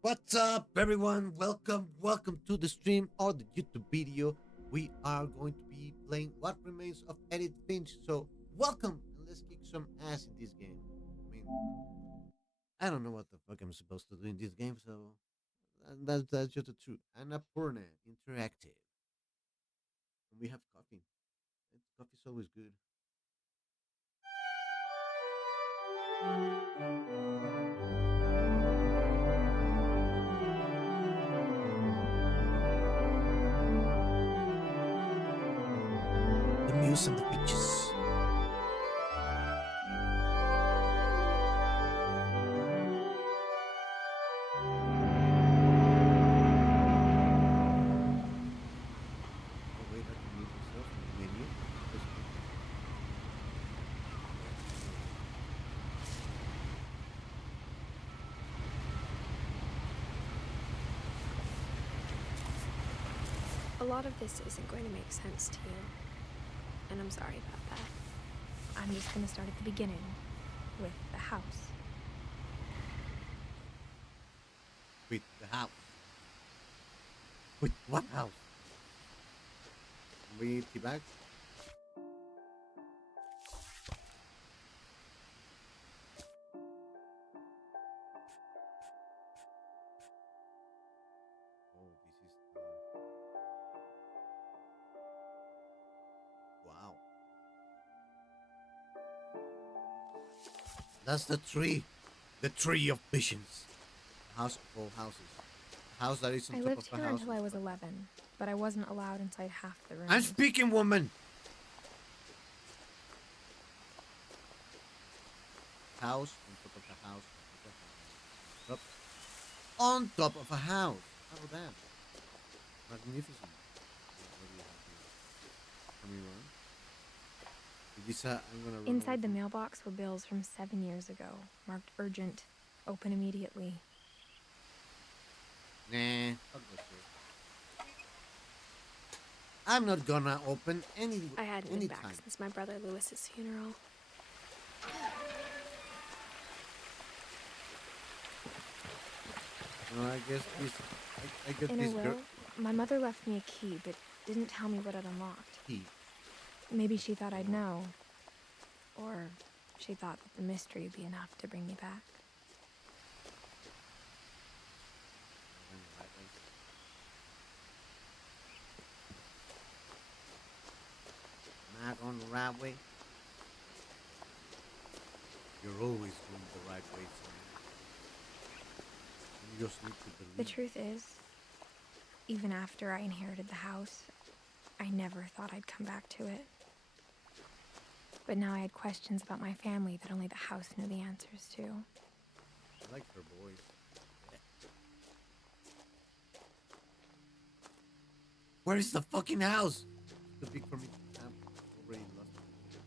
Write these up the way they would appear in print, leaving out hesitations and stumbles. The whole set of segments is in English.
What's up, everyone? Welcome to the stream or the YouTube video. We are going to be playing What Remains of Edith Finch. So, welcome and let's kick some ass in this game. I mean, I don't know what the fuck I'm supposed to do in this game, so that's just the truth. Annapurna Interactive. And we have coffee. Coffee's always good. The Muse and the Peaches. Oh wait, I can mute myself in the menu. That's cool. A lot of this isn't going to make sense to you, and I'm sorry about that. I'm just going to start at the beginning, with the house. With the house. With what house? We teabag? Oh, this is wow. That's the tree of visions, the house of all houses, the house that is on I top lived of a here house until on I top was of a house. 11, but I wasn't allowed inside half the I'm rooms. speaking, woman. House on top of a house on top of a house on top of a house. How about that? Magnificent. What do you have here? Can we run? Lisa, I'm gonna run away Inside the from. mailbox were bills from 7 years ago, marked urgent, open immediately. Nah, fuck that shit. I'm not gonna open I hadn't been back anytime. since my brother Lewis's funeral. No, I guess this. I get In a this girl. will, my mother left me a key, but didn't tell me what it unlocked. He. Maybe she thought I'd Oh, know, or she thought that the mystery would be enough to bring me back. going the right way. Am I going the right way? You're always going the right way, son. You just need to The believe. truth is, even after I inherited the house, I never thought I'd come back to it. But now I had questions about my family that only the house knew the answers to. I like her voice. Where is the fucking house? It's too big for me to have already lost it.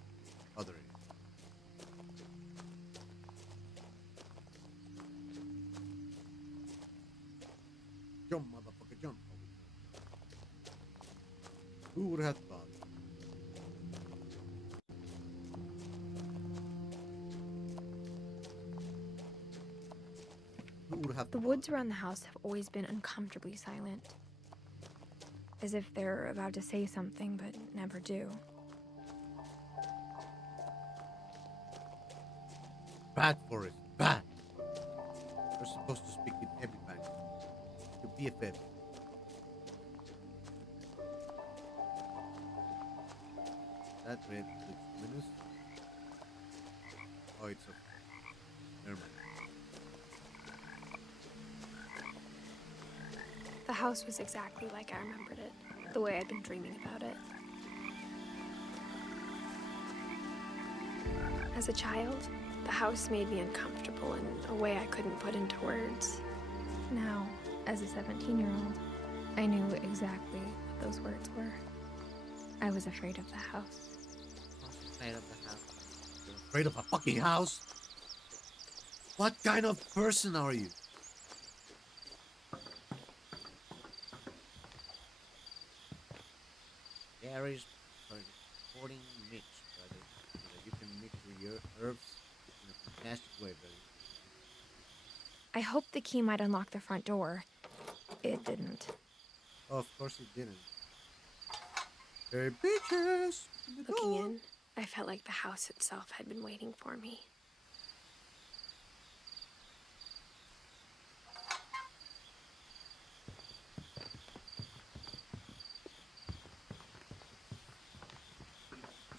Oh, there it is. Jump, motherfucker, jump. Oh, we can't jump. Who would have thought? Who would have The thought? woods around the house have always been uncomfortably silent, as if they're about to say something but never do. Bad forest. Bad. You're supposed to speak with everybody. To BFF. That red looks ominous. Oh, it's okay. Never mind. The house was exactly like I remembered it, the way I'd been dreaming about it. As a child, the house made me uncomfortable in a way I couldn't put into words. Now, as a 17-year-old, I knew exactly what those words were. I was afraid of the house. I was afraid of the house. You're afraid of a fucking house? What kind of person are you? There is transporting mix, brother, so that you can mix with your herbs in a fantastic way, brother. I I hoped the key might unlock the front door. It didn't. Oh, of course it didn't. Hey, bitches! Open the Looking door. in, I felt like the house itself had been waiting for me.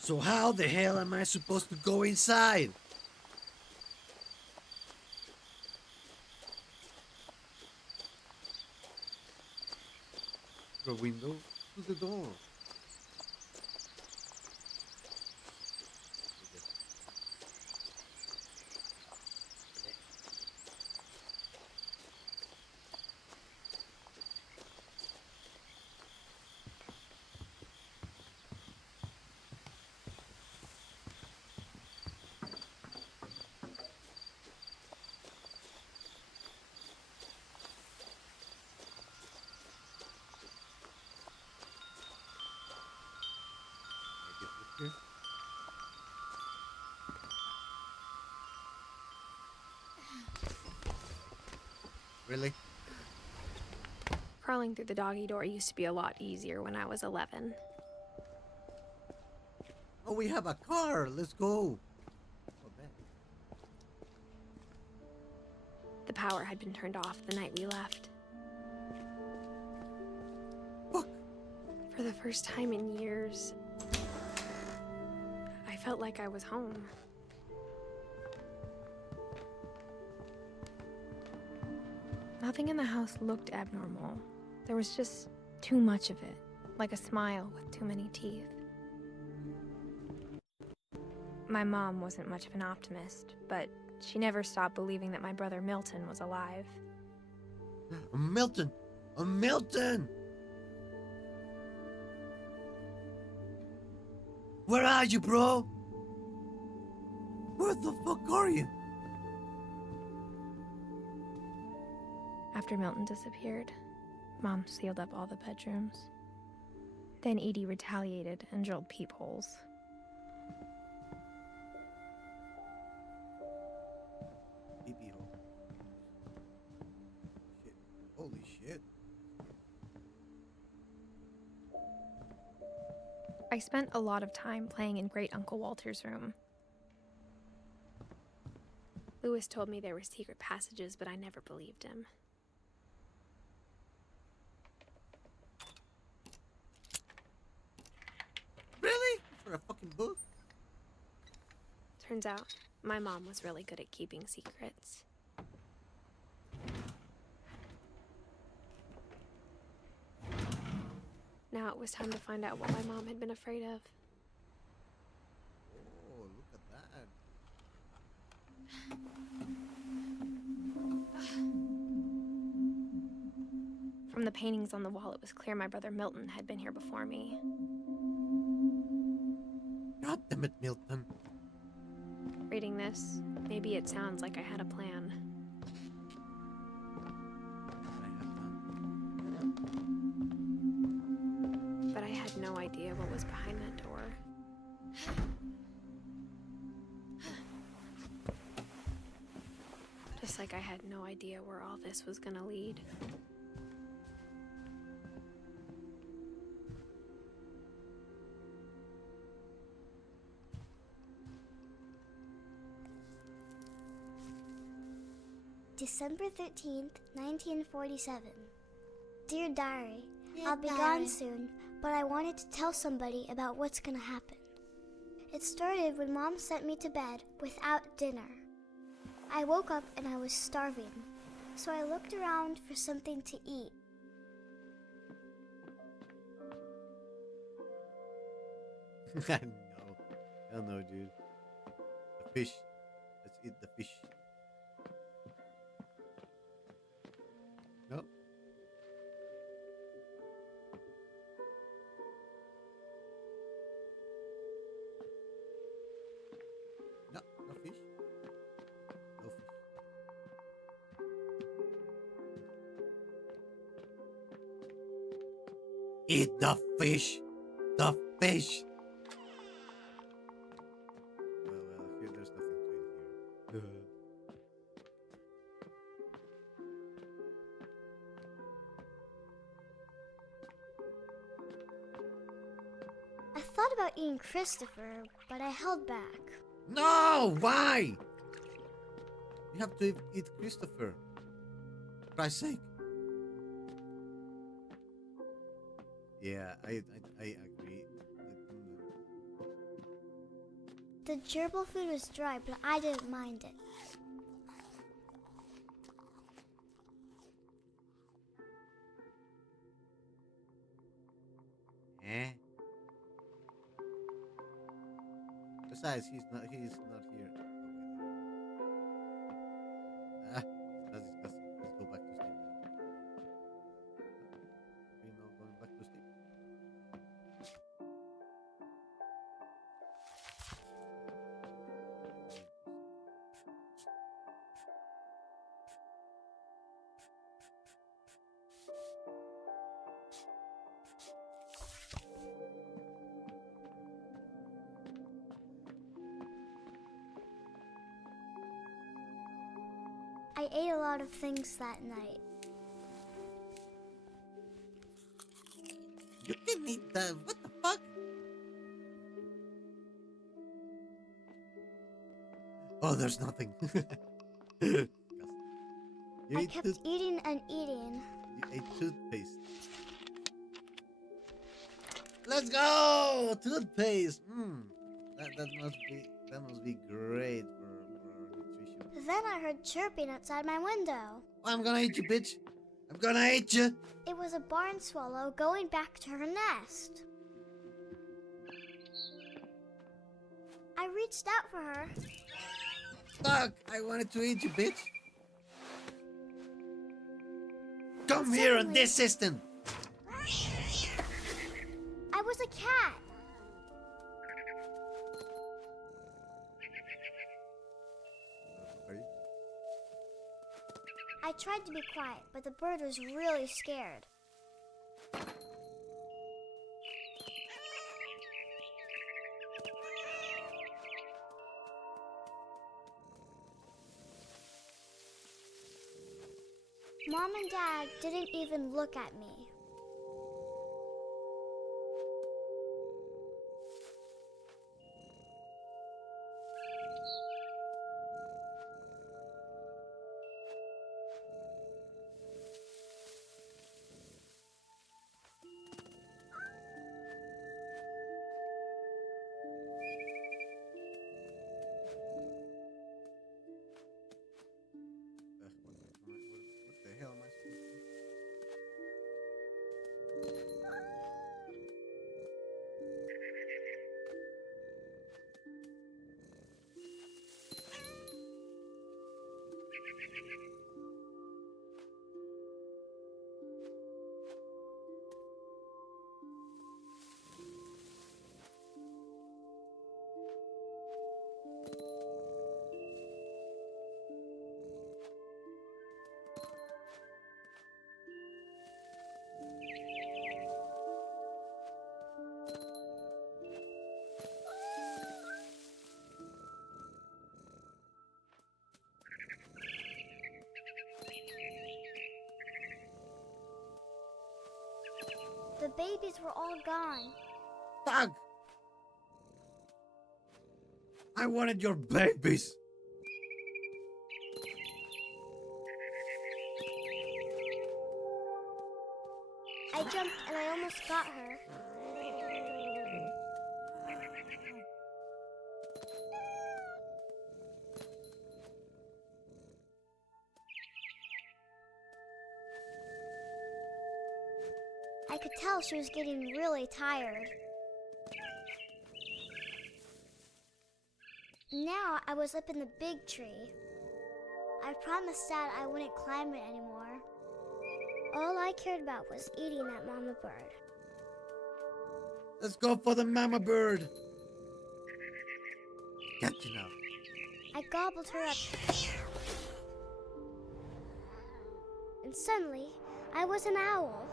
So how the hell am I supposed to go inside? The window to the door. I get this here. Really? Crawling through the doggy door used to be a lot easier when I was 11. Oh, we have a car. Let's go. Oh, that. The power had been turned off the night we left. Fuck. For the first time in years, I felt like I was home. Nothing in the house looked abnormal. There was just too much of it, like a smile with too many teeth. My mom wasn't much of an optimist, but she never stopped believing that my brother Milton was alive. Milton! Milton! Where are you, bro? Where the fuck are you? After Milton disappeared, Mom sealed up all the bedrooms. Then Edie retaliated and drilled peepholes. Pee-pee hole. Shit. Holy shit. I spent a lot of time playing in Great Uncle Walter's room. Lewis told me there were secret passages, but I never believed him. Really? For a fucking book? Turns out, my mom was really good at keeping secrets. Now it was time to find out what my mom had been afraid of. Oh, look at that. From the paintings on the wall, it was clear my brother Milton had been here before me. God damn it, Milton. Reading this, maybe it sounds like I had a plan. I have none. But I had no idea what was behind that door. Just like I had no idea where all this was gonna lead. December 13th, 1947. Dear Diary, Dear I'll be Diary. gone soon, but I wanted to tell somebody about what's gonna happen. It started when Mom sent me to bed without dinner. I woke up and I was starving, so I looked around for something to eat. I know. I don't know, dude. The fish. Let's eat the fish. No. No, no fish. No fish. Eat the fish. The fish. Well, here there's nothing to eat here. thought about eating Christopher, but I held back. No! Why? You have to eat Christopher. For Christ's sake. Yeah, I agree. The gerbil food was dry, but I didn't mind it. Eh? Besides, he's not here. Oh, wait. Ah, that's disgusting. Let's go back to sleep. We're not going back to sleep. I ate a lot of things that night. You didn't eat that. What the fuck? Oh, there's nothing. You I ate kept eating and eating. You ate toothpaste. Let's go! Toothpaste. That must be great for nutrition. Then I heard chirping outside my window. I'm gonna eat you, bitch. I'm gonna eat you. It was a barn swallow going back to her nest. I reached out for her. Fuck! I wanted to eat you, bitch. Come here on this system. I was a cat. Are you? I tried to be quiet, but the bird was really scared. Mom and Dad didn't even look at me. What the hell am I supposed to do? The babies were all gone. Fuck! I wanted your babies. I jumped and I almost got her. I could tell she was getting really tired. Now I was up in the big tree. I promised Dad I wouldn't climb it anymore. All I cared about was eating that mama bird. Let's go for the mama bird. Got you now. I gobbled her up. And suddenly, I was an owl.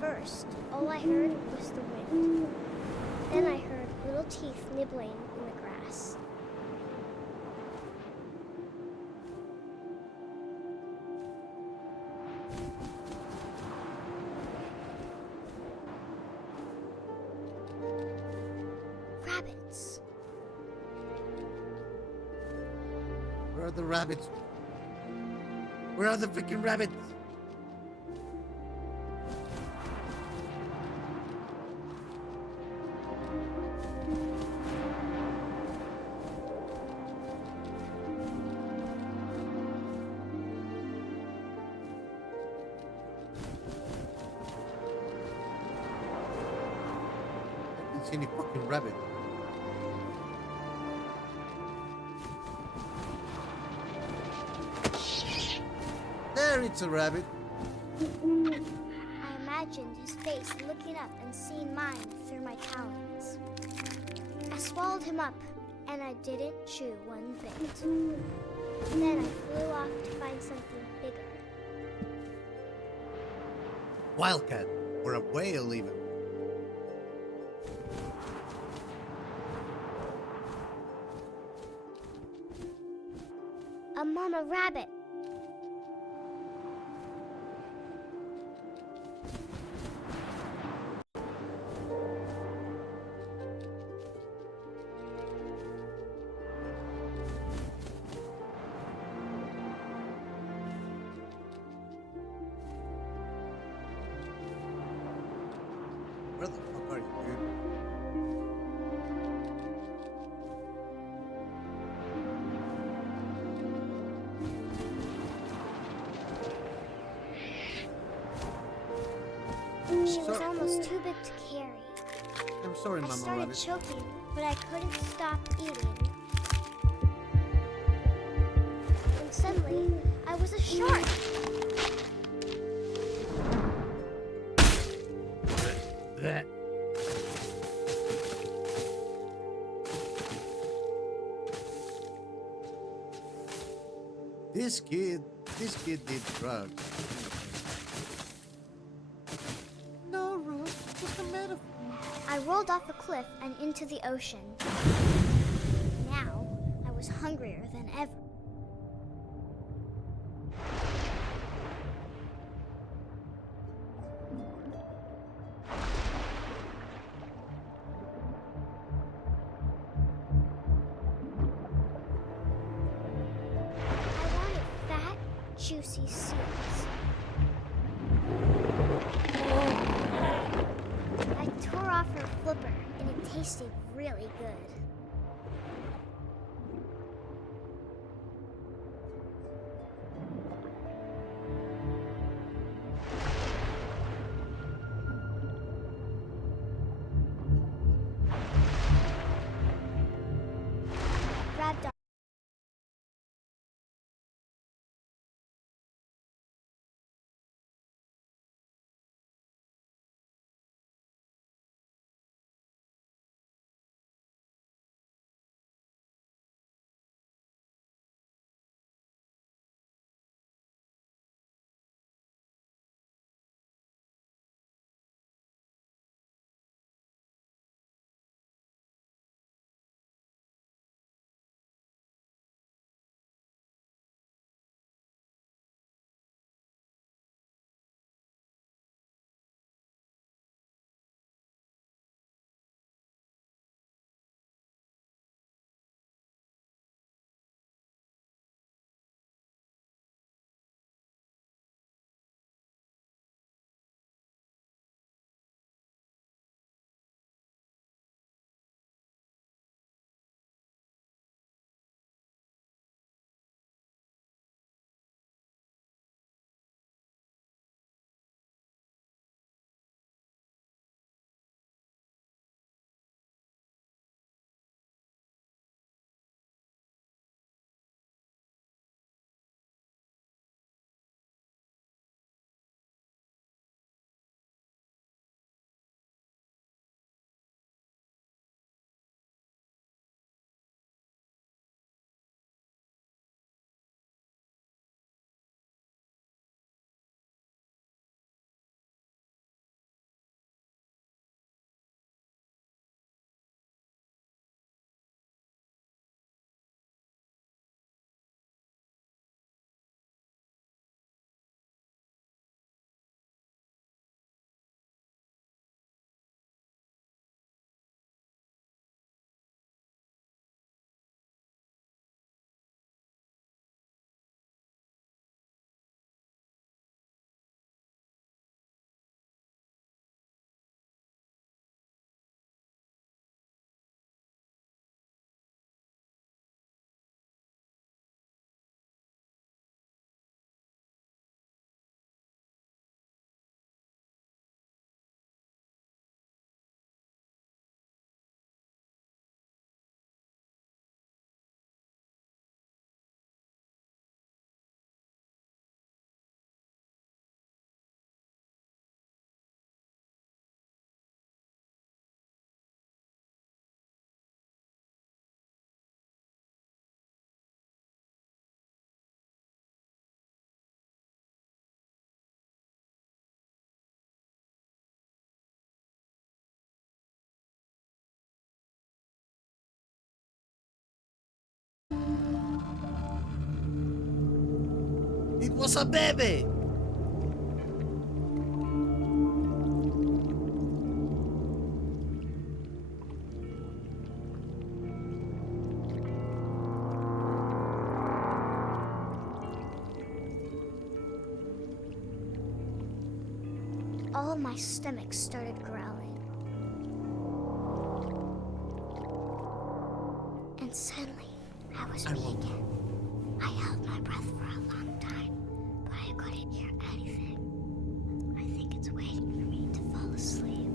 First, all I heard was the wind. Then I heard little teeth nibbling in the grass. Where are the rabbits? Where are the freaking rabbits? I didn't see any fucking rabbit. There, it's a rabbit. I imagined his face looking up and seeing mine through my talons. I swallowed him up, and I didn't chew one bit. Then I flew off to find something bigger. Wildcat, or a whale even. A mama rabbit. Where the fuck are you, dude? She was Sorry. almost too big to carry. I'm sorry, I Mama started Rabbit. choking, but I couldn't stop eating. And suddenly, I was a shark. Blech. This kid did drugs. No, Rose, it's just a metaphor. I rolled off a cliff and into the ocean. Now, I was hungrier than ever. I wanted fat, juicy seals. I tore off her flipper, and it tasted really good. Grabbed was a baby. All of my stomach started growling. And suddenly, I was weak. I held my breath for a long time, but I couldn't hear anything. I think it's waiting for me to fall asleep.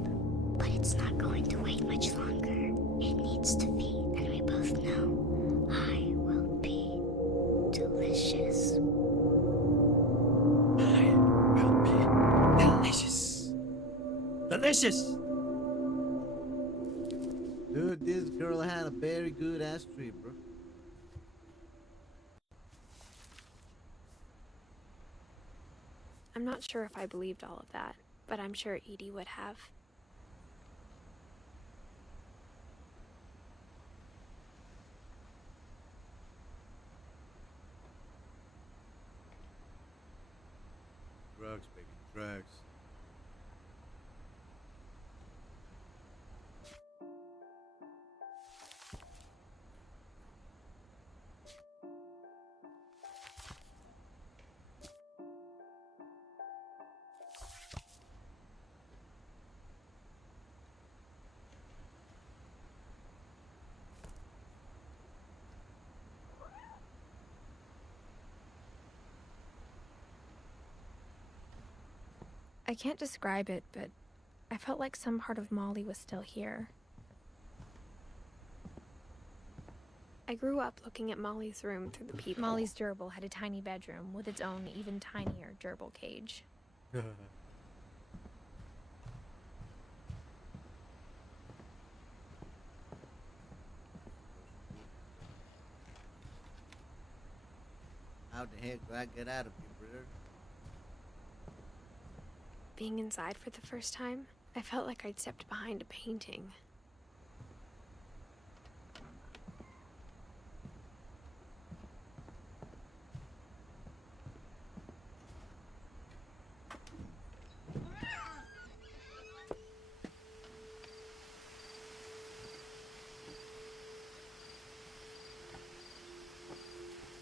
But it's not going to wait much longer. It needs to be, and we both know I will be delicious. I will be delicious. Delicious. Dude, this girl had a very good ass trip, bro. I'm not sure if I believed all of that, but I'm sure Edie would have. Drugs, baby, drugs. I can't describe it, but I felt like some part of Molly was still here. I grew up looking at Molly's room through the peephole. Molly's gerbil had a tiny bedroom with its own even tinier gerbil cage. How the heck do I get out of here, brother? Being inside for the first time, I felt like I'd stepped behind a painting.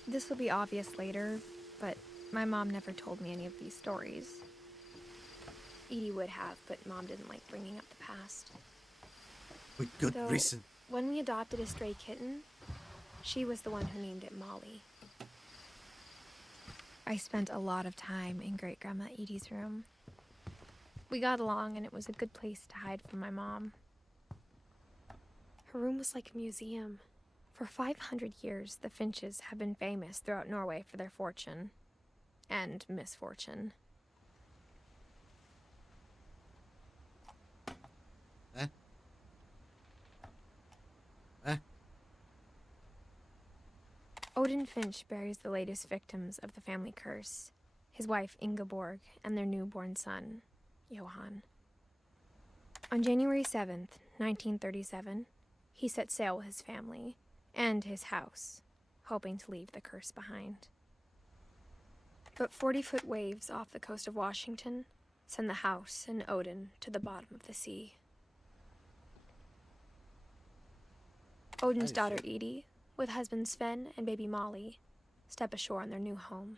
This will be obvious later, but my mom never told me any of these stories. Edie would have, but Mom didn't like bringing up the past. With good So, reason. when we adopted a stray kitten, she was the one who named it Molly. I spent a lot of time in Great-Grandma Edie's room. We got along, and it was a good place to hide from my mom. Her room was like a museum. For 500 years, the Finches have been famous throughout Norway for their fortune and misfortune. Huh? Huh? Odin Finch buries the latest victims of the family curse, his wife Ingeborg and their newborn son, Johan. On January 7th, 1937, he set sail with his family and his house, hoping to leave the curse behind. But 40-foot waves off the coast of Washington send the house and Odin to the bottom of the sea. Odin's daughter Edie, with husband Sven and baby Molly, step ashore on their new home,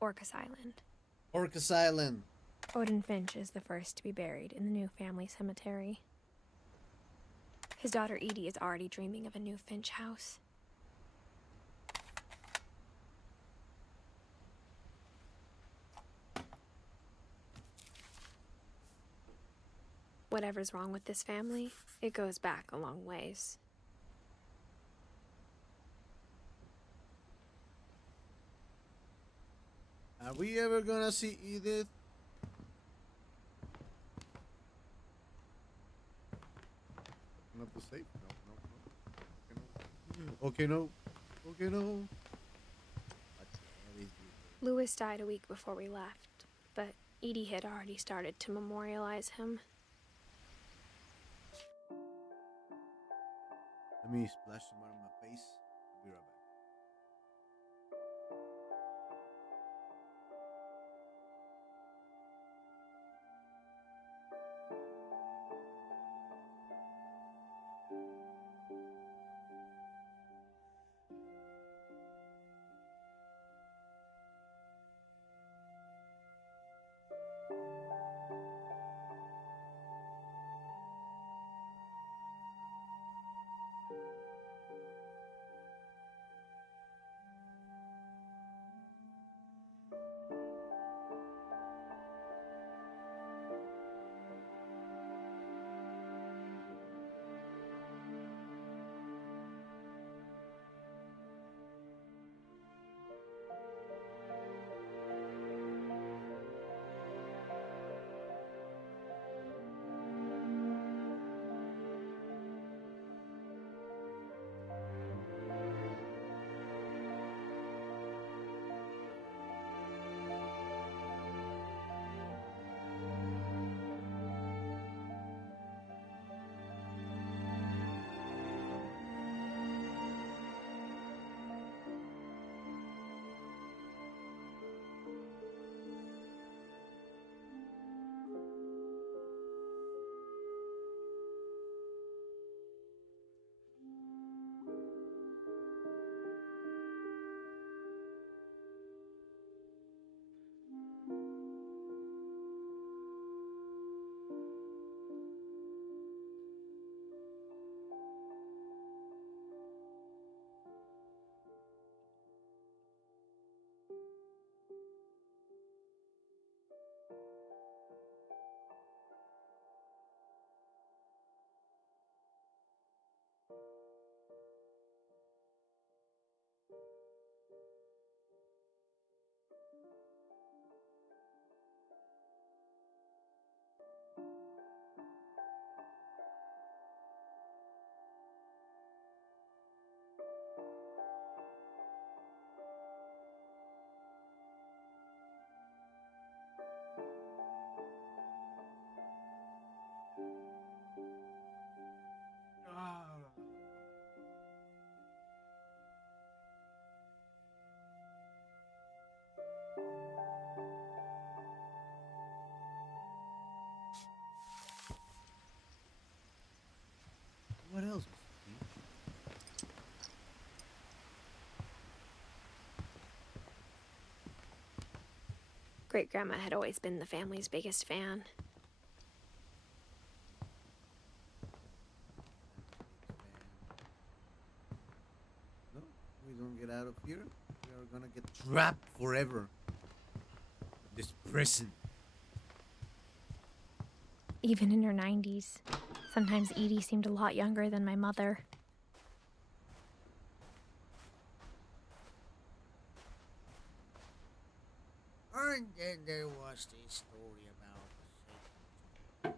Orcas Island. Orcas Island. Odin Finch is the first to be buried in the new family cemetery. His daughter Edie is already dreaming of a new Finch house. Whatever's wrong with this family, it goes back a long ways. Are we ever gonna see Edith? Not the safe. No. Okay, no. Okay, no. What the hell is this? Lewis died a week before we left, but Edie had already started to memorialize him. Let me splash some on my face. I'll be right back. Great-grandma had always been the family's biggest fan. No, we don't get out of here. We are gonna get trapped forever. This prison. Even in her 90s. Sometimes Edie seemed a lot younger than my mother. And then there was this story about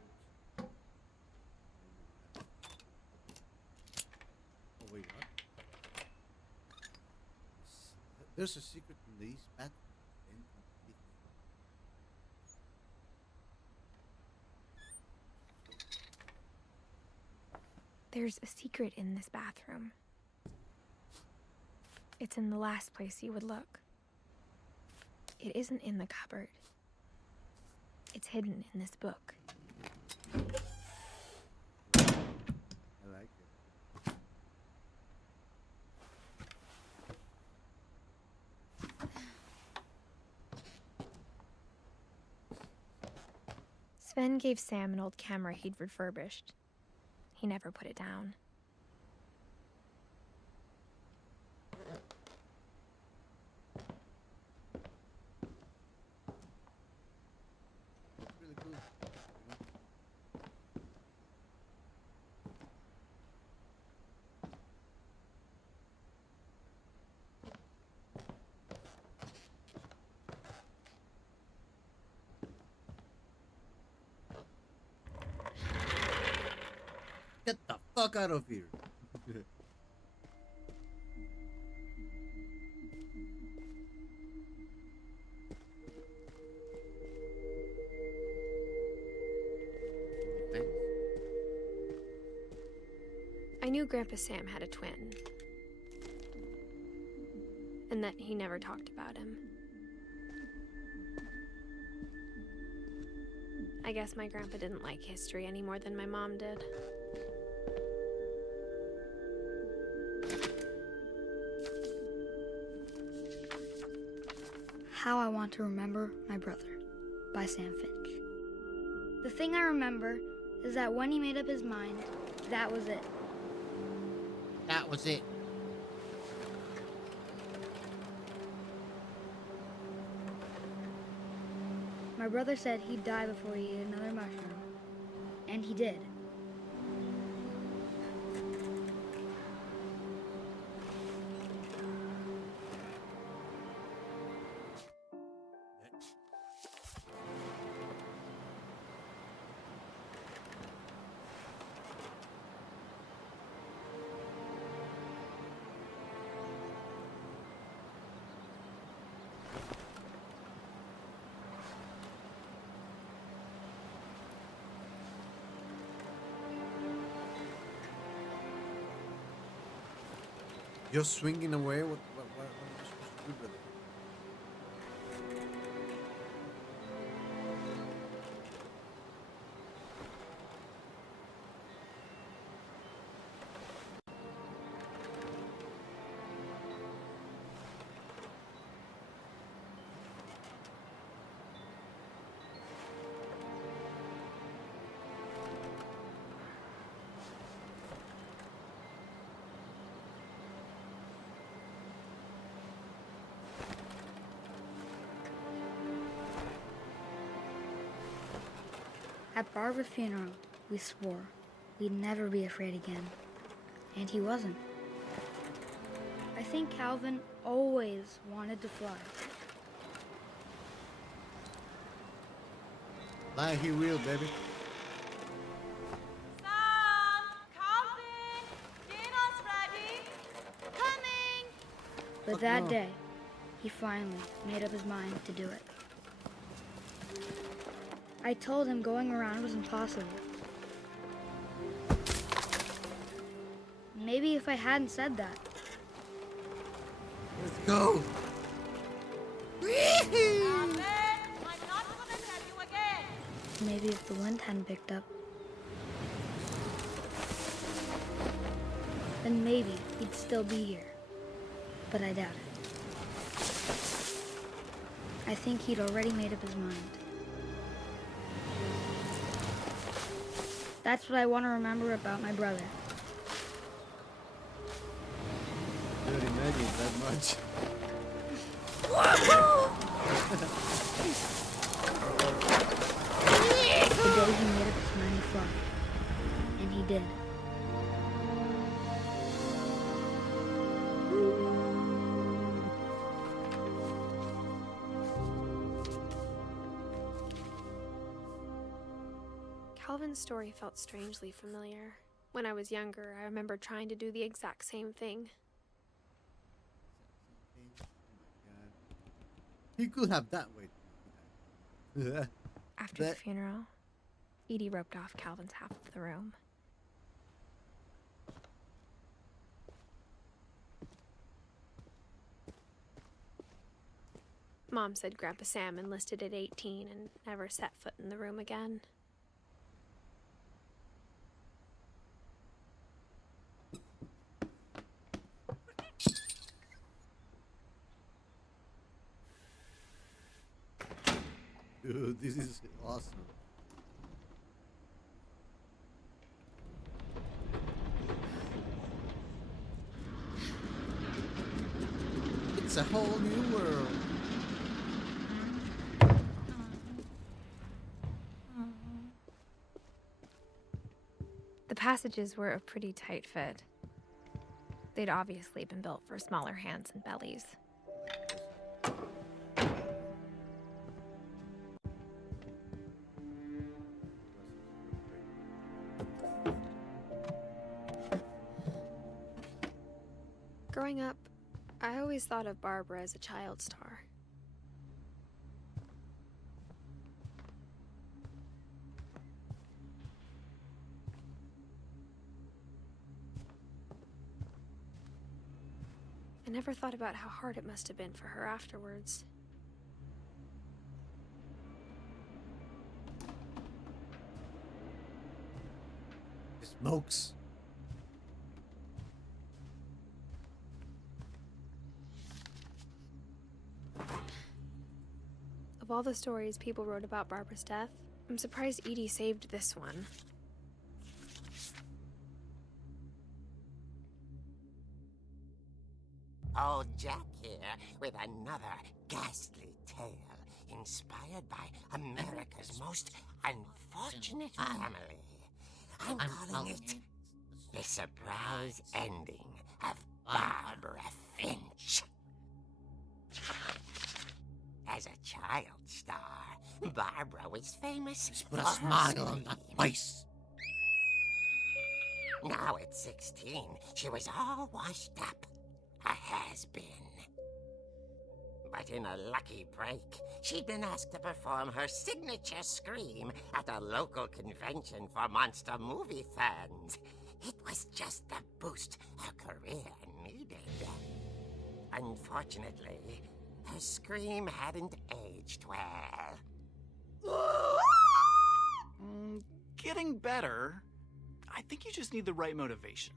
Oh wait, what? There's a secret in the east bathroom. There's a secret in this bathroom. It's in the last place you would look. It isn't in the cupboard. It's hidden in this book. I like it. Sven gave Sam an old camera he'd refurbished. He never put it down. It's really cool. Get the fuck out of here. Thanks. I knew Grandpa Sam had a twin. And that he never talked about him. I guess my grandpa didn't like history any more than my mom did. How I Want to Remember My Brother by Sam Finch. The thing I remember is that when he made up his mind, that was it. That was it. My brother said he'd die before he ate another mushroom. And he did. Just swinging away? What am I supposed to do, brother? At Barbara's funeral, we swore we'd never be afraid again. And he wasn't. I think Calvin always wanted to fly. Fly he will, baby. Sam! Calvin! Dinner's ready! Coming! But Fuck that no. day, he finally made up his mind to do it. I told him going around was impossible. Maybe if I hadn't said that, Let's go. Calvin! I'm not gonna tell you again! maybe if the wind hadn't picked up, then maybe he'd still be here. But I doubt it. I think he'd already made up his mind. That's what I want to remember about my brother. Dude, imagine that much. The day he made up his mind to fly. And he did. Calvin's story felt strangely familiar. When I was younger, I remember trying to do the exact same thing. Oh my god. He could have that way. After the funeral, Edie roped off Calvin's half of the room. Mom said Grandpa Sam enlisted at 18 and never set foot in the room again. Dude, this is awesome. It's a whole new world. The passages were a pretty tight fit. They'd obviously been built for smaller hands and bellies. Growing up, I always thought of Barbara as a child star. I never thought about how hard it must have been for her afterwards. The smokes. Of all the stories people wrote about Barbara's death, I'm surprised Edie saved this one. Old Jack here with another ghastly tale inspired by America's most unfortunate family. I'm calling it The Surprise Ending of Barbara Finch. As a child star, Barbara was famous Just put a for her smile on that scream. face. Now at 16, she was all washed up. A has-been. But in a lucky break, she'd been asked to perform her signature scream at a local convention for monster movie fans. It was just the boost her career needed. Unfortunately, her scream hadn't aged well. Getting better. I think you just need the right motivation.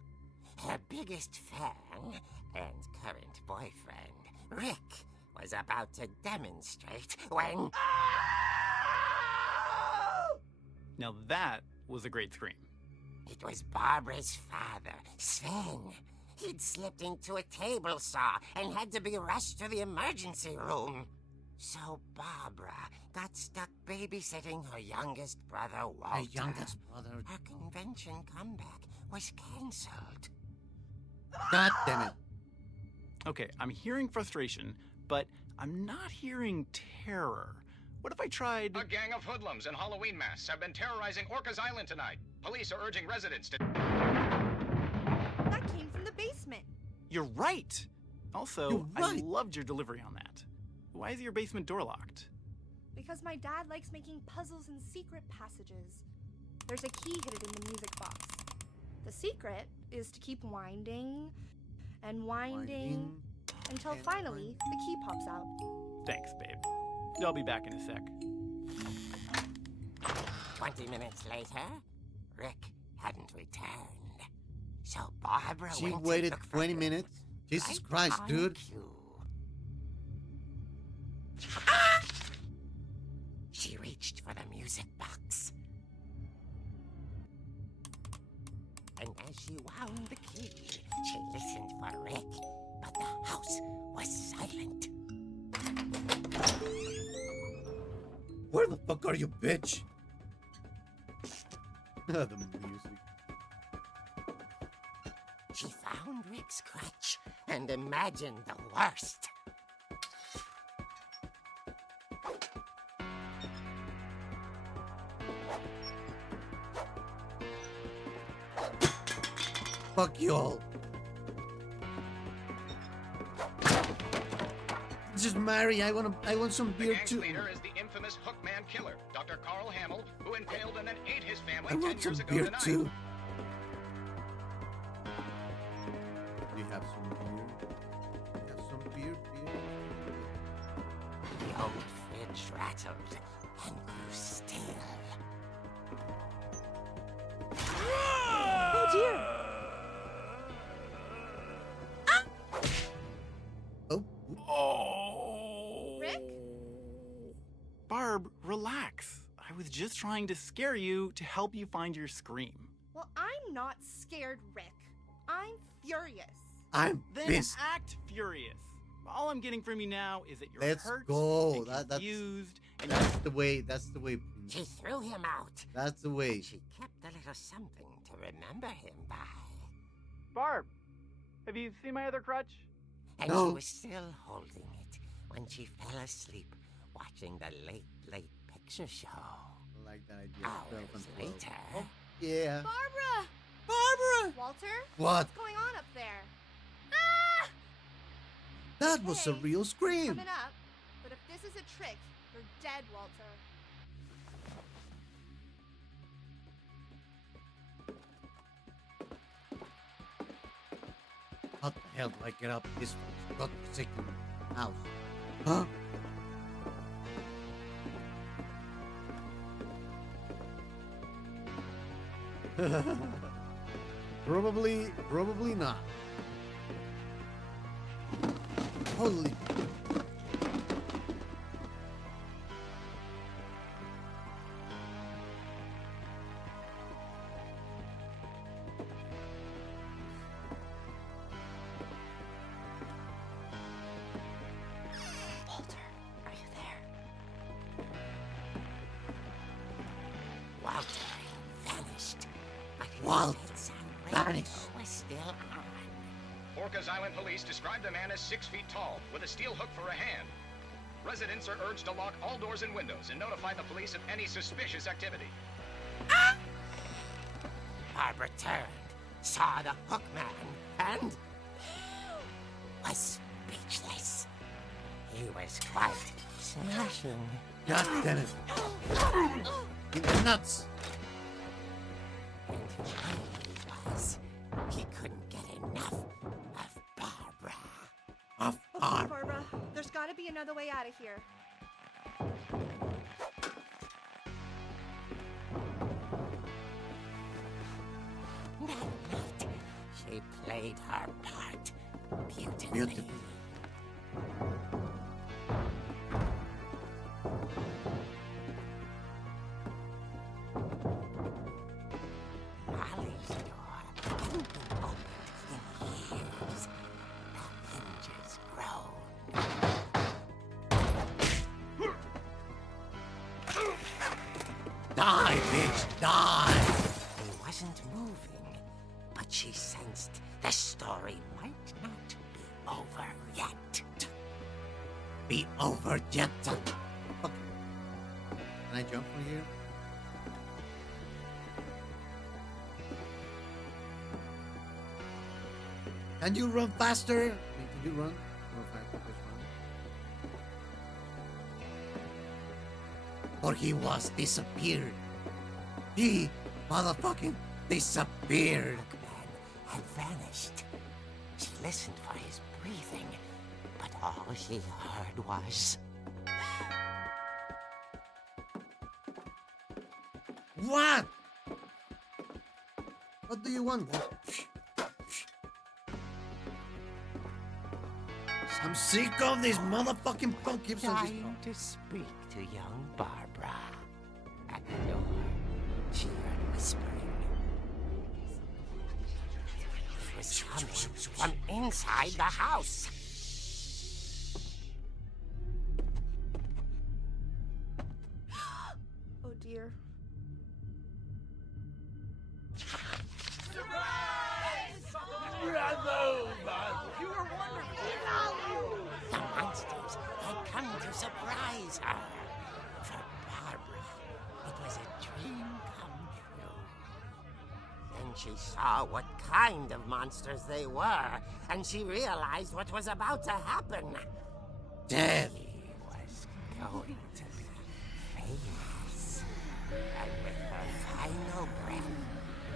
Her biggest fan and current boyfriend, Rick, was about to demonstrate when... Now that was a great scream. It was Barbara's father, Sven. He'd slipped into a table saw and had to be rushed to the emergency room. So Barbara got stuck babysitting her youngest brother, Walter. My youngest brother. Her convention comeback was cancelled. God damn it. Okay, I'm hearing frustration, but I'm not hearing terror. What if I tried... A gang of hoodlums in Halloween masks have been terrorizing Orcas Island tonight. Police are urging residents to... That came from the basement. You're right! Also, You're right. I loved your delivery on that. Why is your basement door locked? Because my dad likes making puzzles and secret passages. There's a key hidden in the music box. The secret is to keep winding and winding until and finally the key pops out. Thanks, babe. I'll be back in a sec. 20 minutes later, Rick hadn't returned. So Barbara She went to waited look for 20 him minutes? Jesus right Christ, on dude. cue. reached for the music box. And as she wound the key, she listened for Rick, but the house was silent. Where the fuck are you, bitch? The music. She found Rick's crutch and imagined the worst. Fuck y'all. Just marry. I want some The beer gang's too. leader is the infamous Hookman killer, Dr. Carl Hamill, who impaled and then ate his family I 10 want some years ago beer tonight. too. Do you have some beer? Have some beer, The old fridge rattled and grew still. Oh dear! Oh, Oh. Rick? Barb, relax. I was just trying to scare you to help you find your scream. Well, I'm not scared, Rick. I'm furious. I'm Then pissed. act furious. All I'm getting from you now is that you're Let's hurt go. and That's confused, and That's the way. That's the way. She threw him out. That's the way. She kept a little something to remember him by. Barb, have you seen my other crutch? And No. she was still holding it when she fell asleep watching the Late Late Picture Show. I like that idea. 12 Hours and 12. later, Oh, yeah. Barbara! Barbara! Walter? What? What's going on up there? Ah! That was a Hey, real scream. Coming up. But if this is a trick, you're dead, Walter. How the hell do I get up this godforsaken house? Huh? Probably not. Holy. Walter, are you there? Walter vanished. But his Walter bedside vanished. radio was still on. Orcas Island police describe the man as 6 feet tall, with a steel hook for a hand. Residents are urged to lock all doors and windows and notify the police of any suspicious activity. Barbara turned, saw the hook man, and was speechless. He was quite smashing. God damn it. In the nuts. And he was. He couldn't get enough of Barbara. Of Okay, arm. Barbara. There's gotta be another way out of here. That night, she played her part beautifully. Beautifully. Molly's door hadn't been opened in years. The hinges groaned. Die, bitch, die. He wasn't moving, but she sensed the story might not be over yet. Be over, Jetson. Fuck. Can I jump from here? Can you run faster? I mean, can you run? Run faster, just run. Or he was disappeared. He motherfucking disappeared. Hookman had vanished. She listened for his breathing, but all she heard was... What? What do you want? I'm sick of this motherfucking punk keeps on this. trying to speak to young Barbara. from inside the house. Oh dear. The monsters had come to surprise her. For Barbara, it was a dream come true. Then she saw what kind of monsters they were, and she realized what was about to happen. Death. He was going to be famous. And with her final breath,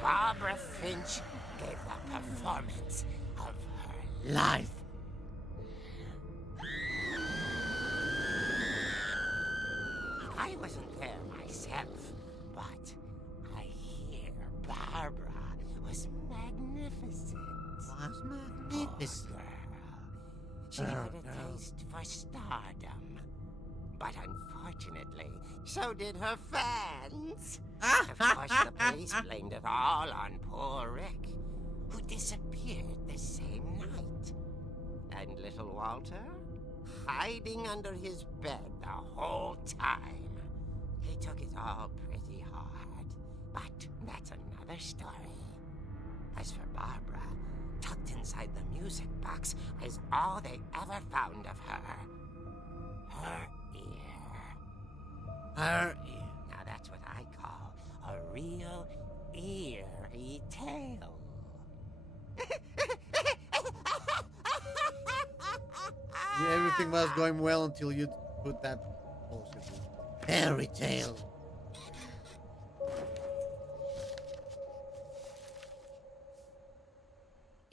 Barbara Finch gave the performance of her life. I wasn't there myself, but I hear Barbara was magnificent. Was Poor magnificent. girl. She had a taste for stardom. But unfortunately, so did her fans. Of course, the police blamed it all on poor Rick, who disappeared the same night. And little Walter, hiding under his bed the whole time. He took it all pretty hard, but that's another story. As for Barbara, tucked inside the music box is all they ever found of her. Her ear. Her ear. Now that's what I call a real eerie tale. Yeah, everything was going well until you put that bullshit. Fairy tale.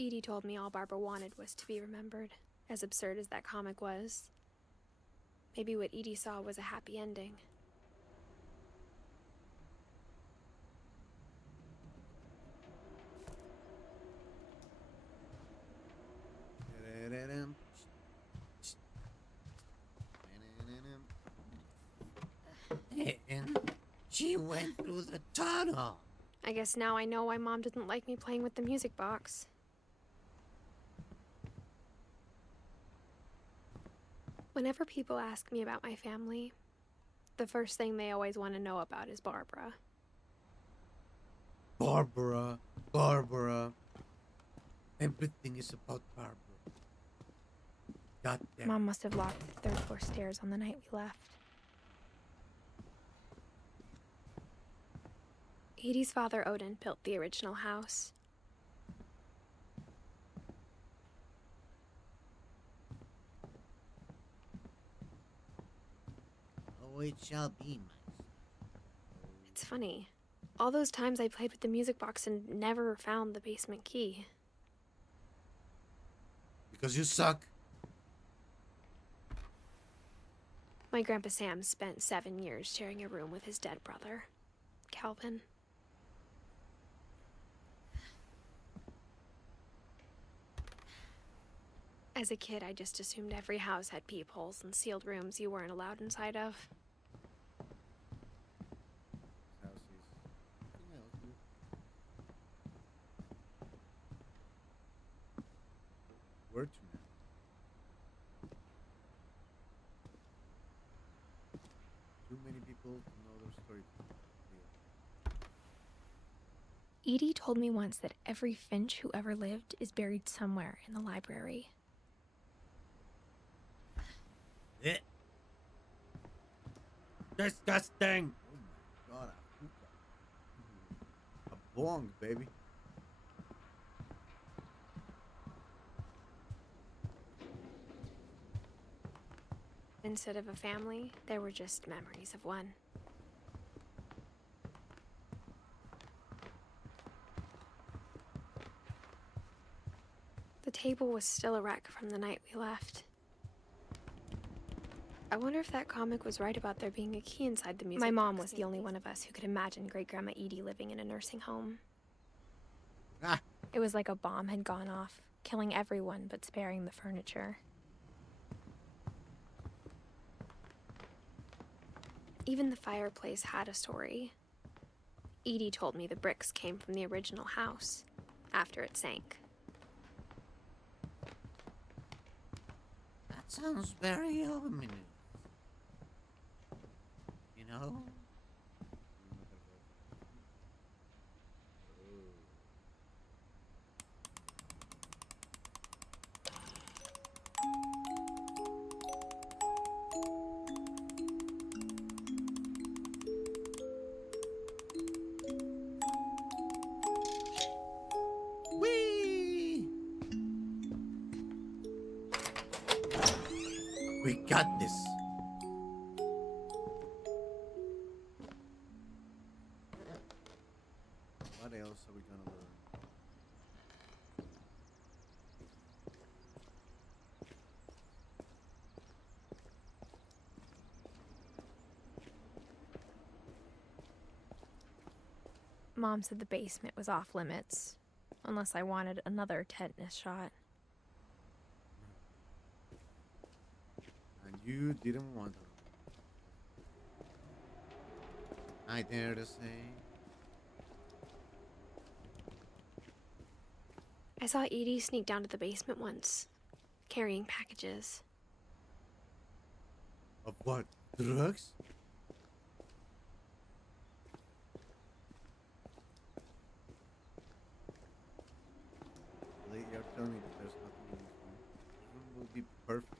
Edie told me all Barbara wanted was to be remembered, as absurd as that comic was. Maybe what Edie saw was a happy ending. And she went through the tunnel. I guess now I know why Mom didn't like me playing with the music box. Whenever people ask me about my family, the first thing they always want to know about is Barbara. Barbara. Everything is about Barbara. God damn. Mom must have locked the third floor stairs on the night we left. Edie's father, Odin, built the original house. Oh, it shall be, my son. It's funny. All those times I played with the music box and never found the basement key. Because you suck. My Grandpa Sam spent 7 years sharing a room with his dead brother, Calvin. As a kid, I just assumed every house had peepholes and sealed rooms you weren't allowed inside of. Word to me. Too many people to know their story. Edie told me once that every Finch who ever lived is buried somewhere in the library. Disgusting! Oh my god, a bong, baby. Instead of a family, there were just memories of one. The table was still a wreck from the night we left. I wonder if that comic was right about there being a key inside the music. My mom was the only one of us who could imagine Great-Grandma Edie living in a nursing home. Ah. It was like a bomb had gone off, killing everyone but sparing the furniture. Even the fireplace had a story. Edie told me the bricks came from the original house, after it sank. Sounds very ominous. You know? Whee! We got this. What else are we gonna learn? Mom said the basement was off limits, unless I wanted another tetanus shot. And you didn't want them. I dare to say. I saw Edie sneak down to the basement once, carrying packages. Of what? Drugs? Lee, you're telling me that there's nothing in this room. This room will be perfect.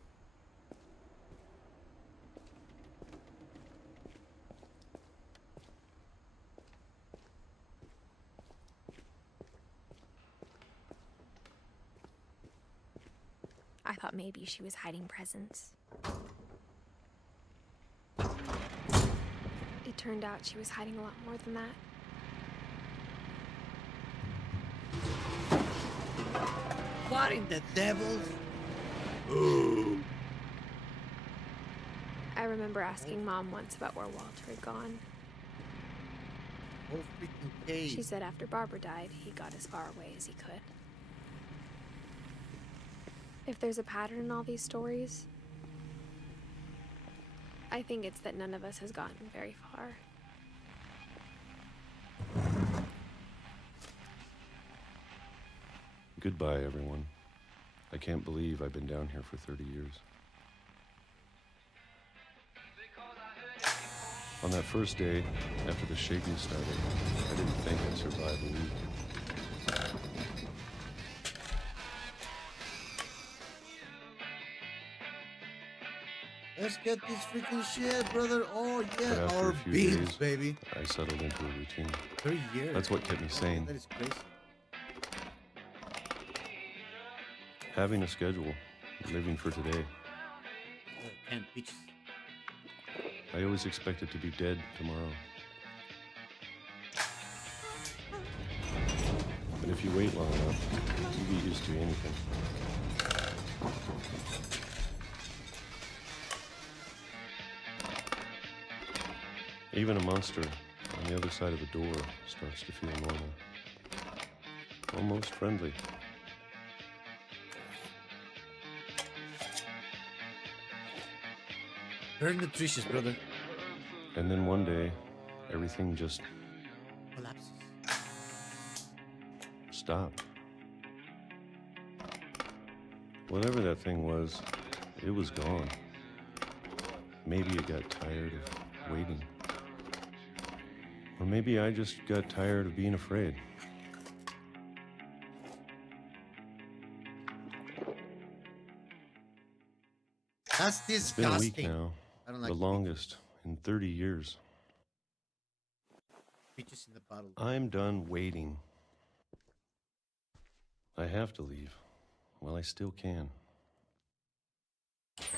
I thought maybe she was hiding presents. It turned out she was hiding a lot more than that. What in the devil? I remember asking Mom once about where Walter had gone. Whole freaking cave. She said after Barbara died, he got as far away as he could. If there's a pattern in all these stories, I think it's that none of us has gotten very far. Goodbye, everyone. I can't believe I've been down here for 30 years. On that first day, after the shaking started, I didn't think I'd survive a week. Let's get this freaking shit, brother. Oh, But yeah. after Our a few beans, days, baby. I settled into a routine. 3 years. That's what kept me sane. That is crazy. Having a schedule, living for today. And peaches. I always expected to be dead tomorrow. But if you wait long enough, you get used to anything. Even a monster on the other side of the door starts to feel normal. Almost friendly. Very nutritious, brother. And then one day, everything just Collapses. stopped. Whatever that thing was, it was gone. Maybe it got tired of waiting. Or maybe I just got tired of being afraid. That's It's been a week disgusting. now, I don't like the longest in 30 years. peaches in the bottle. I'm done waiting. I have to leave. Well, I still can. Oh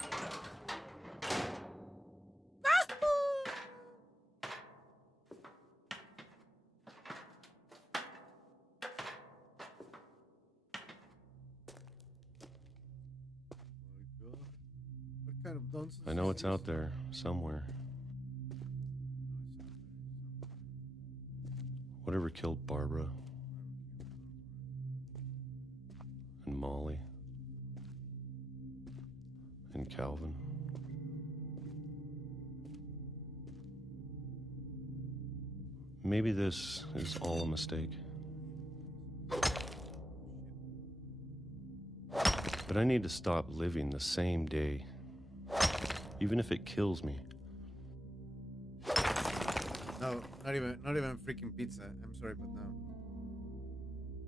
my God. What kind of nonsense? I know is it's this? out there somewhere. Whatever killed Barbara and Molly and Calvin. Maybe this is all a mistake. But I need to stop living the same day, even if it kills me. No, not even freaking pizza. I'm sorry, but no.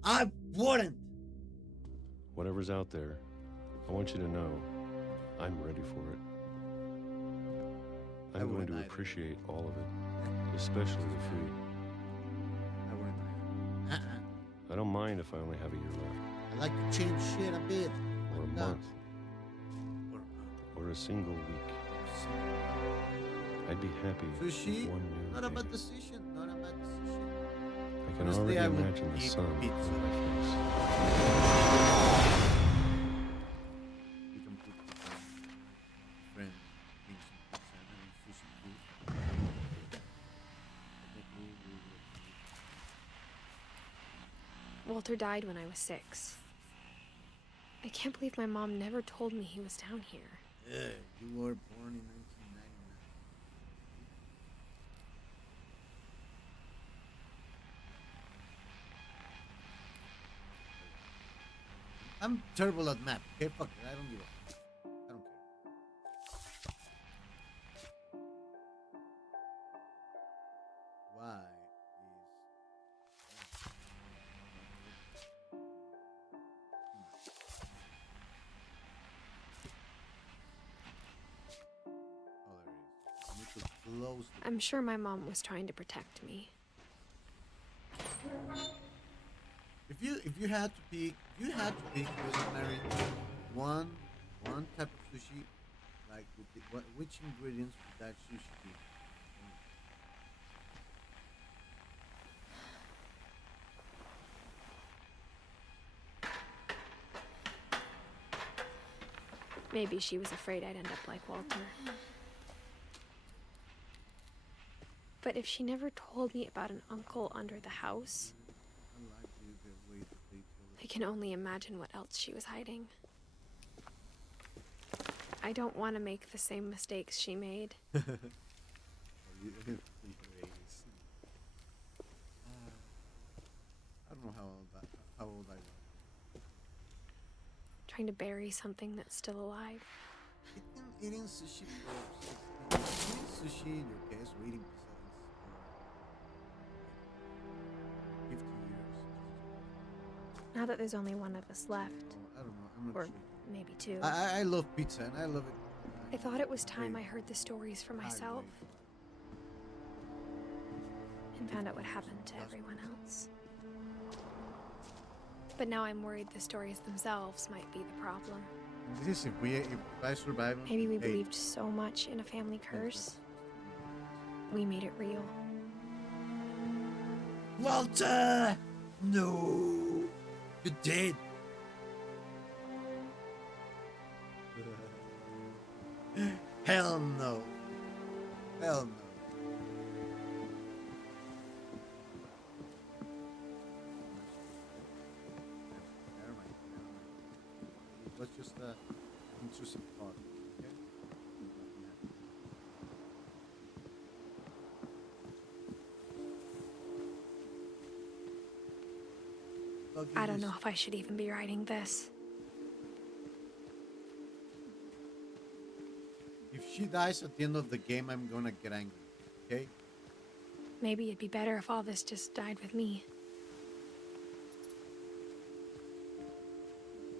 I wouldn't. Whatever's out there, I want you to know I'm ready for it. I'm going to appreciate all of it, especially the food. I wouldn't either. I don't mind if I only have a year left, I like to change shit a bit. or a No. month, or a single week. I'd be happy Sushi? with one new Not a day. bad decision. Not a bad decision. I can Honestly, already I would imagine the eat sun pizza. on my face. We can put pizza on friend eating some pizza and having sushi too. Technically, we would Walter died when I was 6. I can't believe my mom never told me he was down here. yeah, you were born in 1999. I'm terrible at math. Okay, fuck it. I don't give a fuck. I don't care. Why is... Oh, there it is. I need to close the... I'm sure my mom was trying to protect me. If you had to pick, Rosemary, one type of sushi, like which ingredients would that sushi be? Maybe she was afraid I'd end up like Walter. But if she never told me about an uncle under the house, I like the way that they tell I can only imagine what else she was hiding. I don't want to make the same mistakes she made. it. I don't know how old I was. Trying to bury something that's still alive. Eating sushi for 16 eating sushi in your case, or eating pizza for 50 years. Now that there's only one of us left, I don't know. I'm not or sure. maybe 2. I love pizza and I love it. I thought it was time I heard the stories for myself and found out what happened to everyone else. But now I'm worried the stories themselves might be the problem. This is if I survive. Maybe we believed so much in a family curse, we made it real. Walter! No! You're dead! Hell no! Hell no! Never mind. It was just an intrusive thought, okay? I don't know if I should even be writing this. If she dies at the end of the game, I'm gonna get angry, okay? Maybe it'd be better if all this just died with me.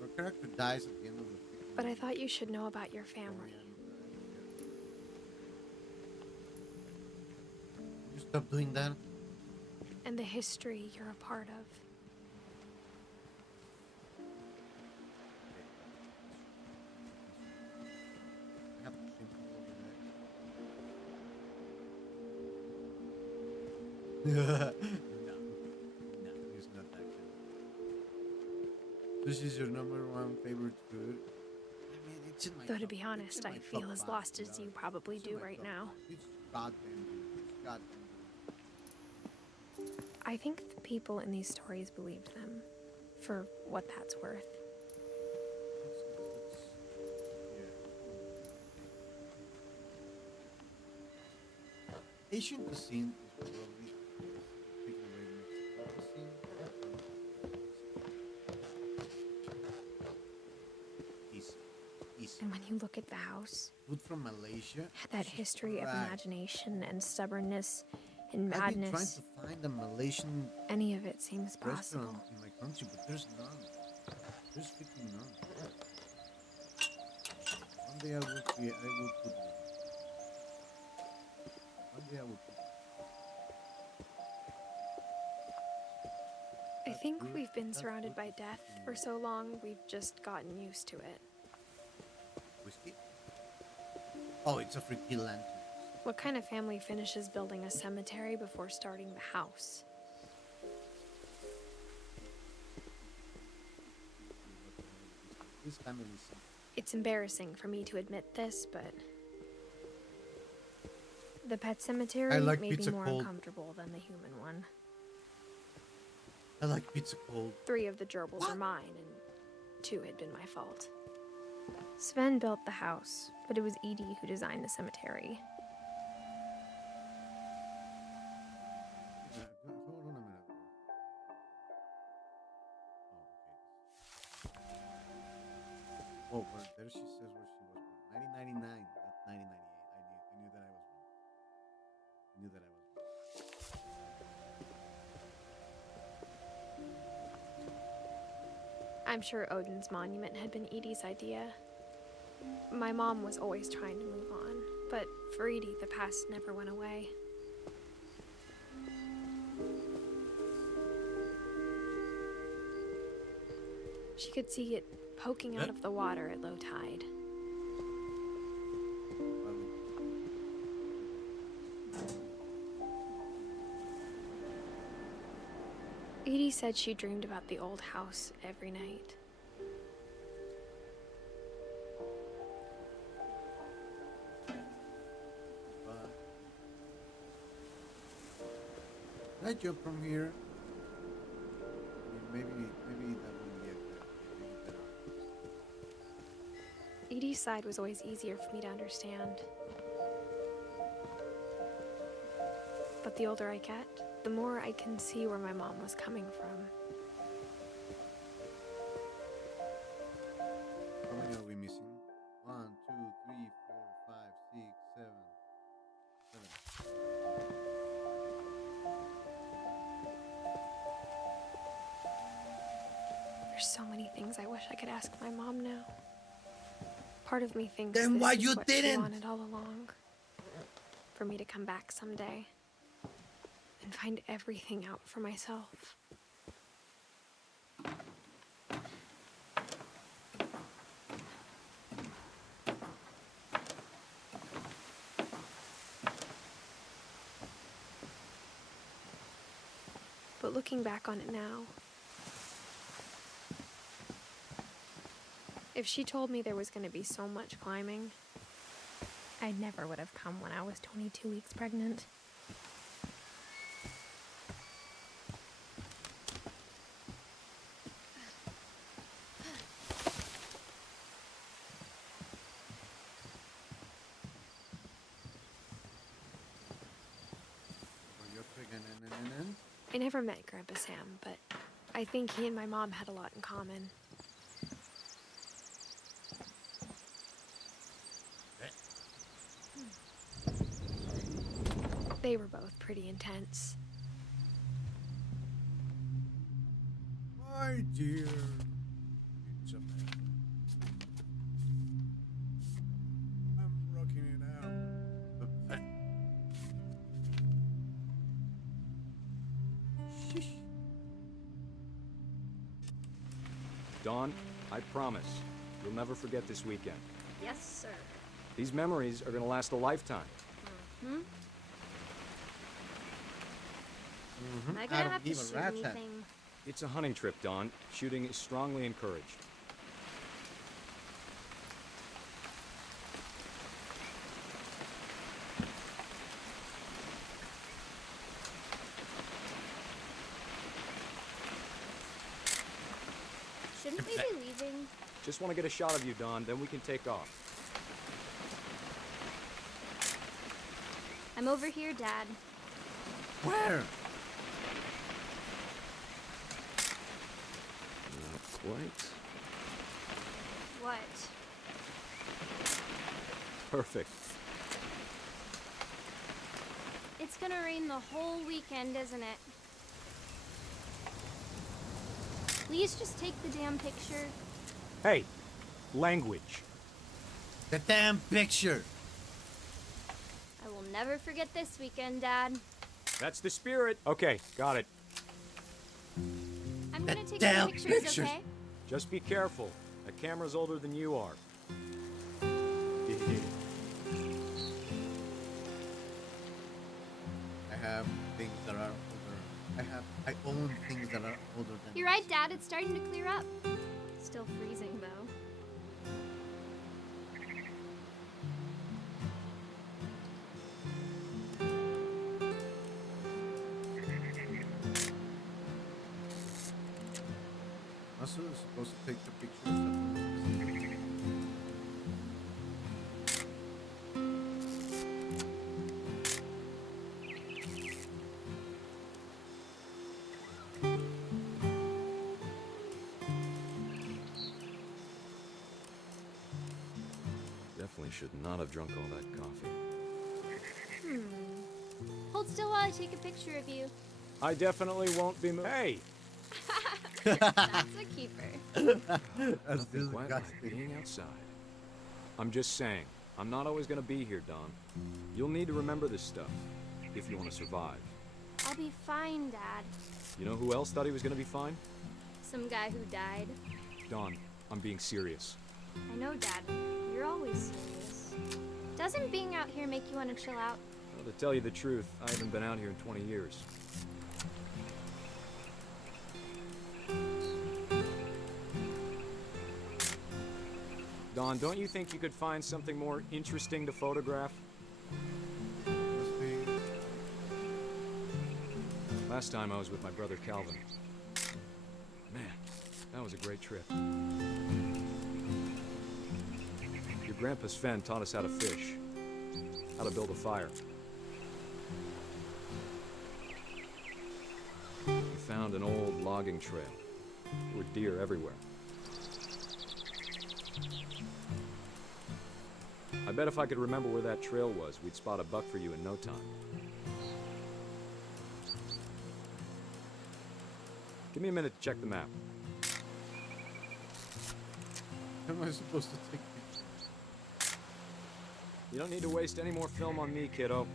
Her character dies at the end of the game. But I thought you should know about your family. You stop doing that? And the history you're a part of. I have to think over that. No, it's not that good. This is your #1 favorite food. I mean, it's in my Though to top- be it's honest, in I my feel top as 5, lost to as be you honest. probably It's in do my right top now. 5. It's goddamn good. It's goddamn good. I think the people in these stories believed them, for what that's worth. Yeah. Asian cuisine is probably taking away Mexican cuisine. And when you look at the house, Food from Malaysia. had that history of Right. imagination and stubbornness and I've been trying madness. to find a Malaysian Any of it seems restaurant possible. in my country, but there's none. There's freaking none. One day I will create. I will put one. One day I will put one. I think good. we've been That's surrounded good. by death for so long, we've just gotten used to it. Whiskey? Oh, it's a freaking lantern. What kind of family finishes building a cemetery before starting the house? This family is It's embarrassing for me to admit this, but the pet cemetery I like may be pizza more cold. uncomfortable than the human one. I like pizza cold. 3 of the gerbils are mine, and 2 had been my fault. Sven built the house, but it was Edie who designed the cemetery. Hold on a minute. Oh, okay. Oh, well, there she says where she was born. 1999, not 1998. I knew that I was wrong. I knew that I was wrong. I'm sure Odin's monument had been Edie's idea. My mom was always trying to move on, but for Edie, the past never went away. She could see it poking out of the water at low tide. Edie said she dreamed about the old house every night. Can I jump from here? I mean, maybe that wouldn't be a good idea. Maybe better. Edie's side was always easier for me to understand. But the older I get, the more I can see where my mom was coming from. How many are we missing? 1, 2, 3, 4, 5, 6, 7, 7. There's so many things I wish I could ask my mom now. Part of me thinks Then this why is you what she didn't? wanted all along. For me to come back someday and find everything out for myself. But looking back on it now, if she told me there was going to be so much climbing, I never would have come when I was 22 weeks pregnant. Oh, you're pregnant. I never met Grandpa Sam, but I think he and my mom had a lot in common. They were both pretty intense. My dear, it's a man. I'm rocking it out. Sheesh. Dawn, I promise, you'll never forget this weekend. Yes, sir. These memories are gonna last a lifetime. Am I I gonna don't have to give a shoot rat's ass. anything? It's a hunting trip, Dawn. Shooting is strongly encouraged. Shouldn't we be leaving? Just want to get a shot of you, Dawn, then we can take off. I'm over here, Dad. Where? Not quite. What? Perfect. It's gonna rain the whole weekend, isn't it? Please just take the damn picture. Hey, language. The damn picture. I will never forget this weekend, Dad. That's the spirit. Okay, got it. I'm gonna take damn some pictures, pictures. okay? Just be careful. That camera's older than you are. I have things that are older. I own things that are older than. You're right, Dad. It's starting to clear up. Still freezing, though. Also supposed to take the picture of something. Definitely should not have drunk all that coffee. Hold still while I take a picture of you. I definitely won't be Hey! That's a keeper. That's Nothing quite like disgusting. being outside. I'm just saying, I'm not always gonna be here, Don. You'll need to remember this stuff, if you want to survive. I'll be fine, Dad. You know who else thought he was gonna be fine? Some guy who died. Don, I'm being serious. I know, Dad. You're always serious. Doesn't being out here make you want to chill out? Well, to tell you the truth, I haven't been out here in 20 years. Don, don't you think you could find something more interesting to photograph? Must be. Last time I was with my brother Calvin. Man, that was a great trip. Your grandpa Sven taught us how to fish, how to build a fire. We found an old logging trail. There were deer everywhere. I bet if I could remember where that trail was, we'd spot a buck for you in no time. Give me a minute to check the map. How am I supposed to take pictures? You don't need to waste any more film on me, kiddo.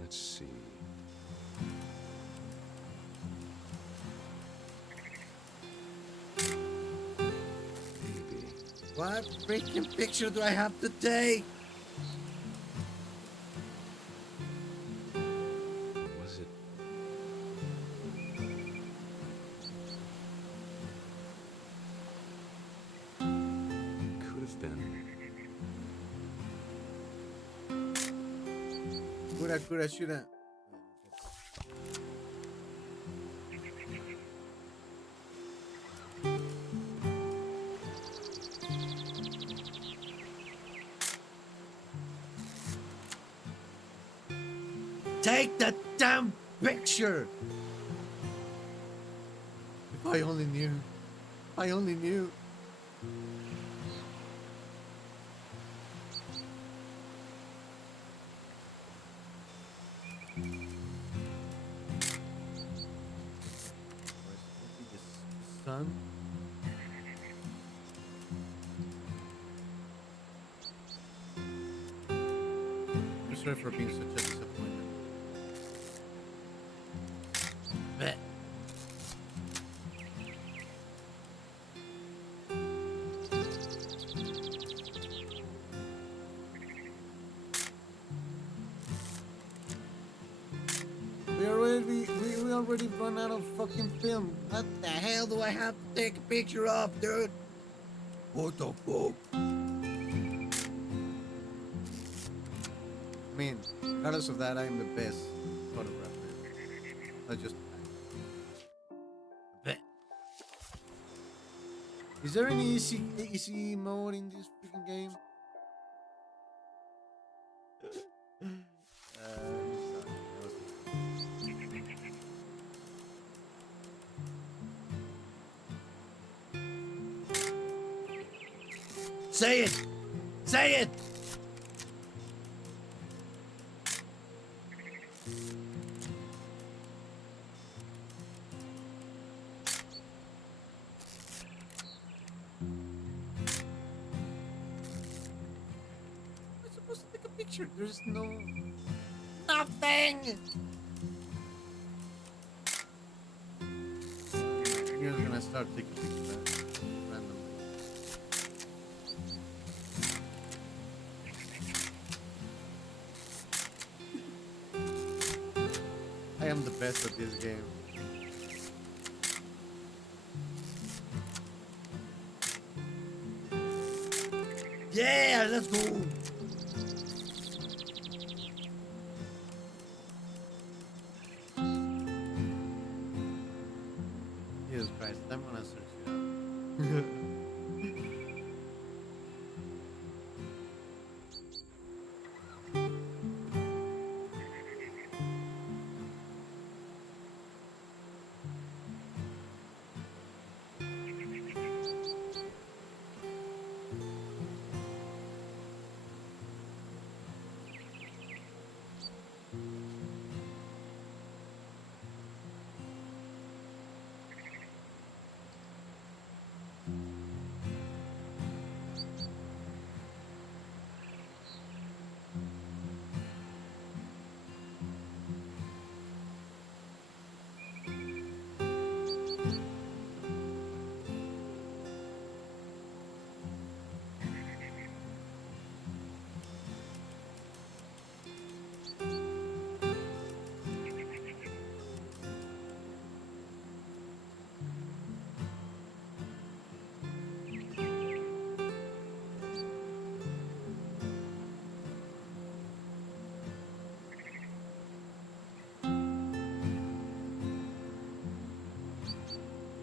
Let's see. Maybe. What freaking picture do I have to take? Was it? Could have been. Coulda, shoulda. Take the damn picture! If I only knew. If I only knew. Sun. I'm sorry for being such a disappointment. Bet. We already run out of fucking film. What the hell do I have to take a picture of, dude? What the fuck? I mean, regardless of that, I am the best photographer. I just. Bet. Is there any easy mode in this freaking game? Say it! Say it! We're supposed to take a picture. There's no... Nothing! You're gonna start taking pictures randomly. I am the best at this game. Yeah, let's go! Jesus Christ, I'm gonna search it up.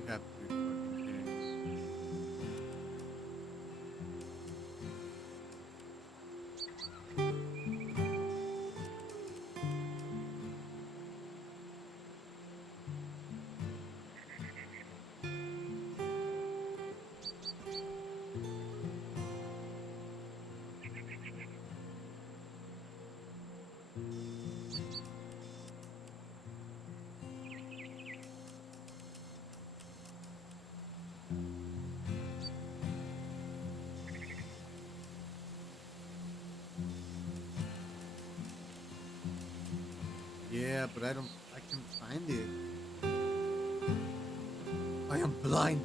You have to be fucking kidding me. Yeah, but I can find it. I am blind.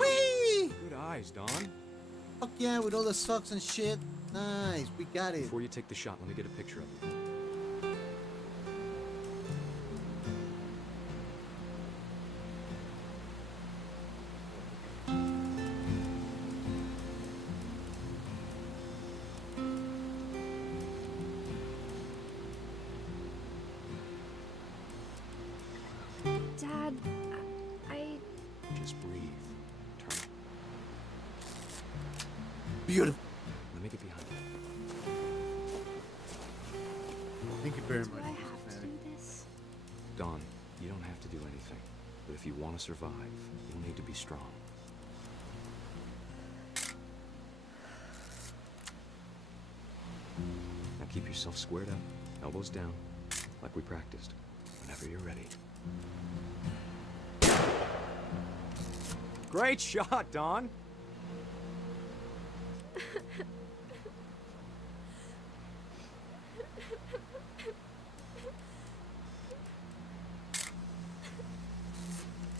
Whee! Good eyes, Don. Fuck yeah, with all the socks and shit. Nice, we got it. Before you take the shot, let me get a picture of you. Dad, I... Just breathe. Turn. Beautiful. Let me get behind you. Thank you very Do much. I Mrs. have to Maddox. do this? Don, you don't have to do anything. But if you want to survive, you'll need to be strong. Now keep yourself squared up, elbows down, like we practiced. Whenever you're ready. Great shot, Don!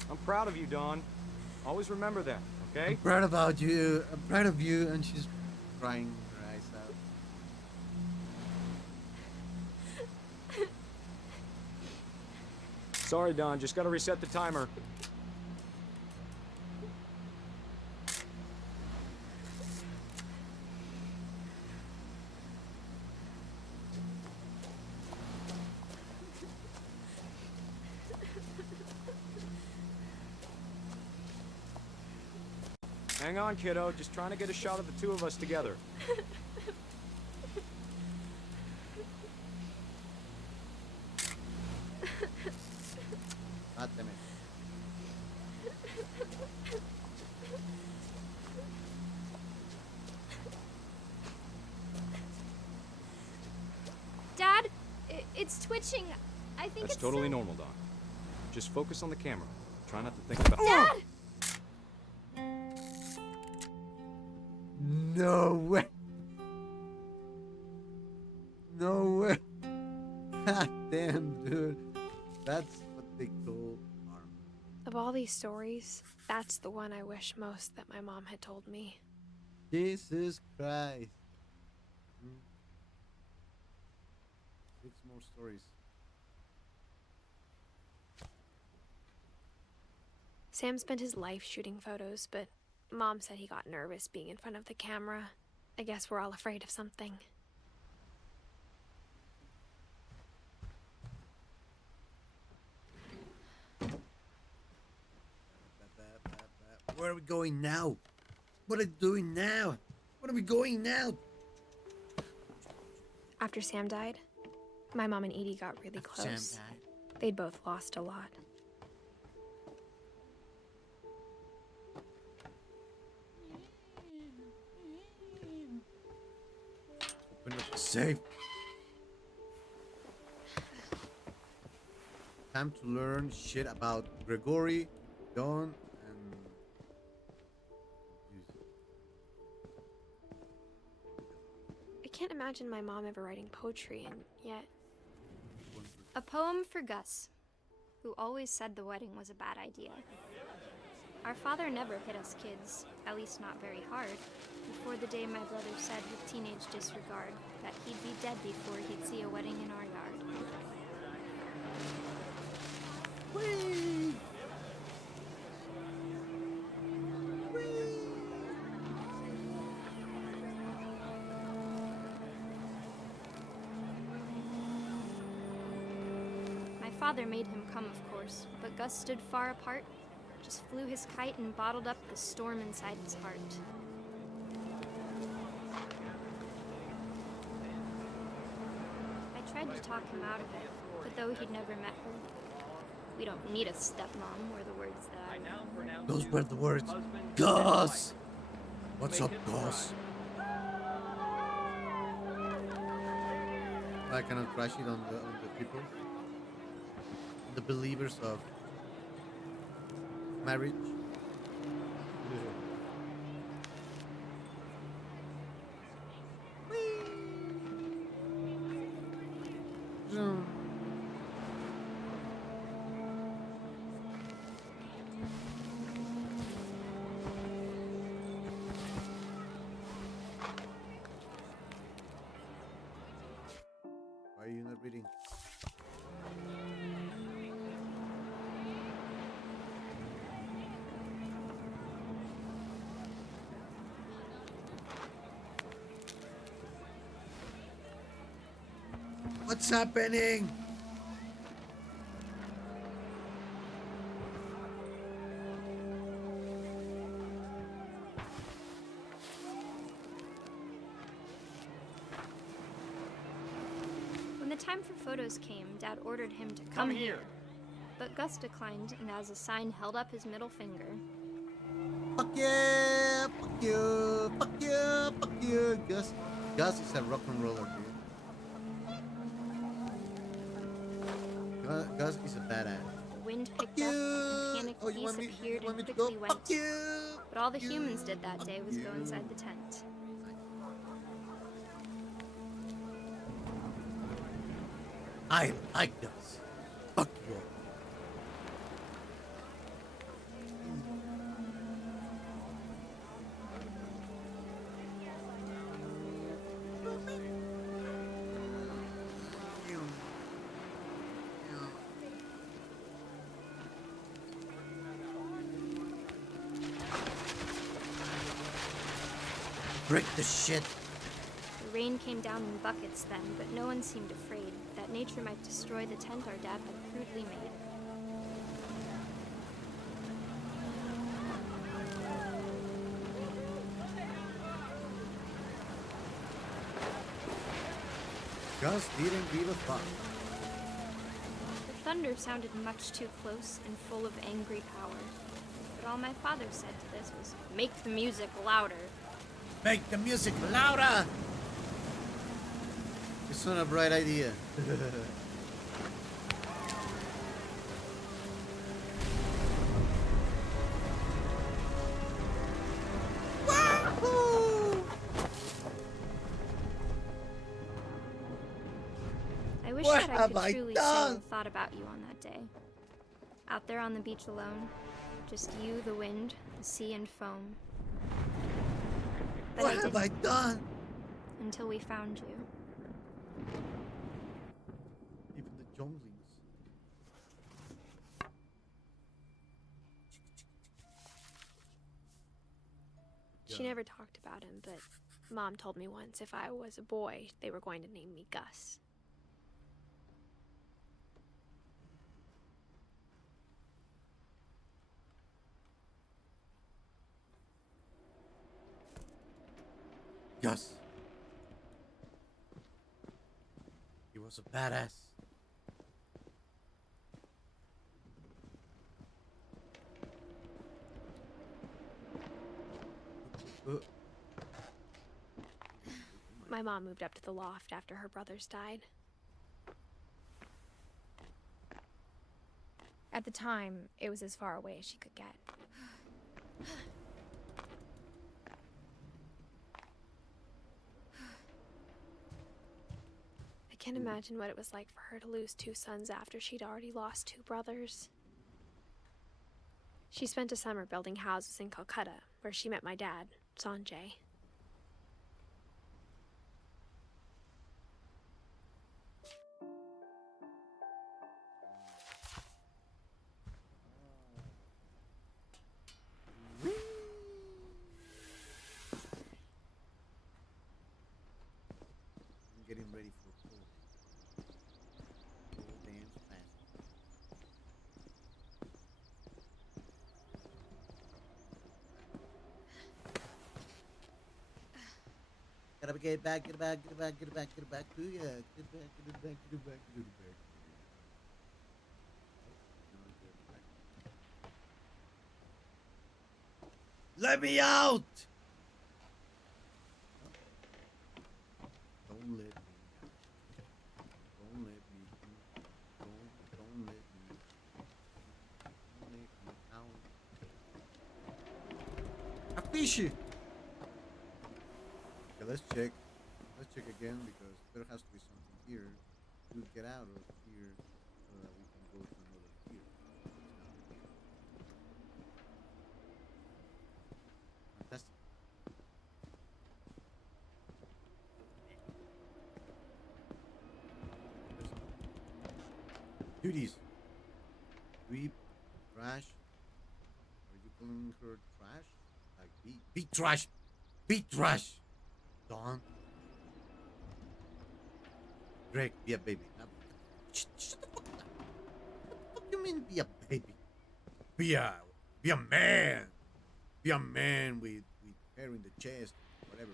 I'm proud of you, Don. Always remember that, okay? I'm proud about you. I'm proud of you. And she's crying her eyes out. Sorry, Don. Just gotta reset the timer. Hang on, kiddo. Just trying to get a shot of the two of us together. God damn it. Dad, it's twitching. I think That's it's totally so- normal, Don. Just focus on the camera. Try not to think about. Dad! No way. No way. God damn, dude. That's what they call armor. Of all these stories, that's the one I wish most that my mom had told me. Jesus Christ. 6 more stories. Sam spent his life shooting photos, but Mom said he got nervous being in front of the camera. I guess we're all afraid of something. Where are we going now? What are we doing now? What are we going now? After Sam died, my mom and Edie got really After close. Sam died. They'd both lost a lot. Open up the safe. Time to learn shit about Gregory, Don, and I can't imagine my mom ever writing poetry, and yet A poem for Gus, who always said the wedding was a bad idea. Our father never hit us kids, at least not very hard, before the day my brother said with teenage disregard that he'd be dead before he'd see a wedding in our yard. Whee! My father made him come, of course, but Gus stood far apart, just flew his kite and bottled up the storm inside his heart. I tried to talk him out of it, but though he'd never met her, we don't need a stepmom were the words that Those were the words. Gus! What's up, Gus? I cannot crash it on the people. The believers of marriage. Why are you not reading? What's happening? When the time for photos came, Dad ordered him to come here. But Gus declined, and as a sign held up his middle finger. Fuck yeah! Fuck you! Fuck you! Fuck you! Gus is a rock and roller, dude. Gus is a badass. The wind picked up, and panicked geese appeared and quickly went. Fuck you! But all the humans did that day was go inside the tent. I like Gus. Fuck you. Break the shit. The rain came down in buckets then, but no one seemed afraid that nature might destroy the tent our dad had crudely made. Gus didn't give a fuck. The thunder sounded much too close and full of angry power. But all my father said to this was, "Make the music louder." Make the music louder! It's not a bright idea. I wish What that I have could I truly done? say I thought about you on that day. Out there on the beach alone, just you, the wind, the sea, and foam. But What have I done? until we found you. Even the junglings. She never talked about him, but Mom told me once if I was a boy, they were going to name me Gus. Gus. He was a badass. My mom moved up to the loft after her brothers died. At the time, it was as far away as she could get. I can't imagine what it was like for her to lose 2 sons after she'd already lost 2 brothers. She spent a summer building houses in Calcutta, where she met my dad, Sanjay. I'm getting ready for pole dance fast. Gotta get back, get back, get back, get back, get back to ya. Get back, get it back, get it back, get it back. Let me out! Don't let me out. Don't let me don't let me. Don't let me out. A fishy! Okay, let's check. Let's check again because there has to be something here to get out of here so that we can go to another here. Fantastic. Duties. Sweep, trash. Are you calling her trash? Like be trash. Be trash. Dawn. Drake, be a baby. Now, shut the fuck up. What do you mean be a baby? Be a man. Be a man with hair in the chest, whatever.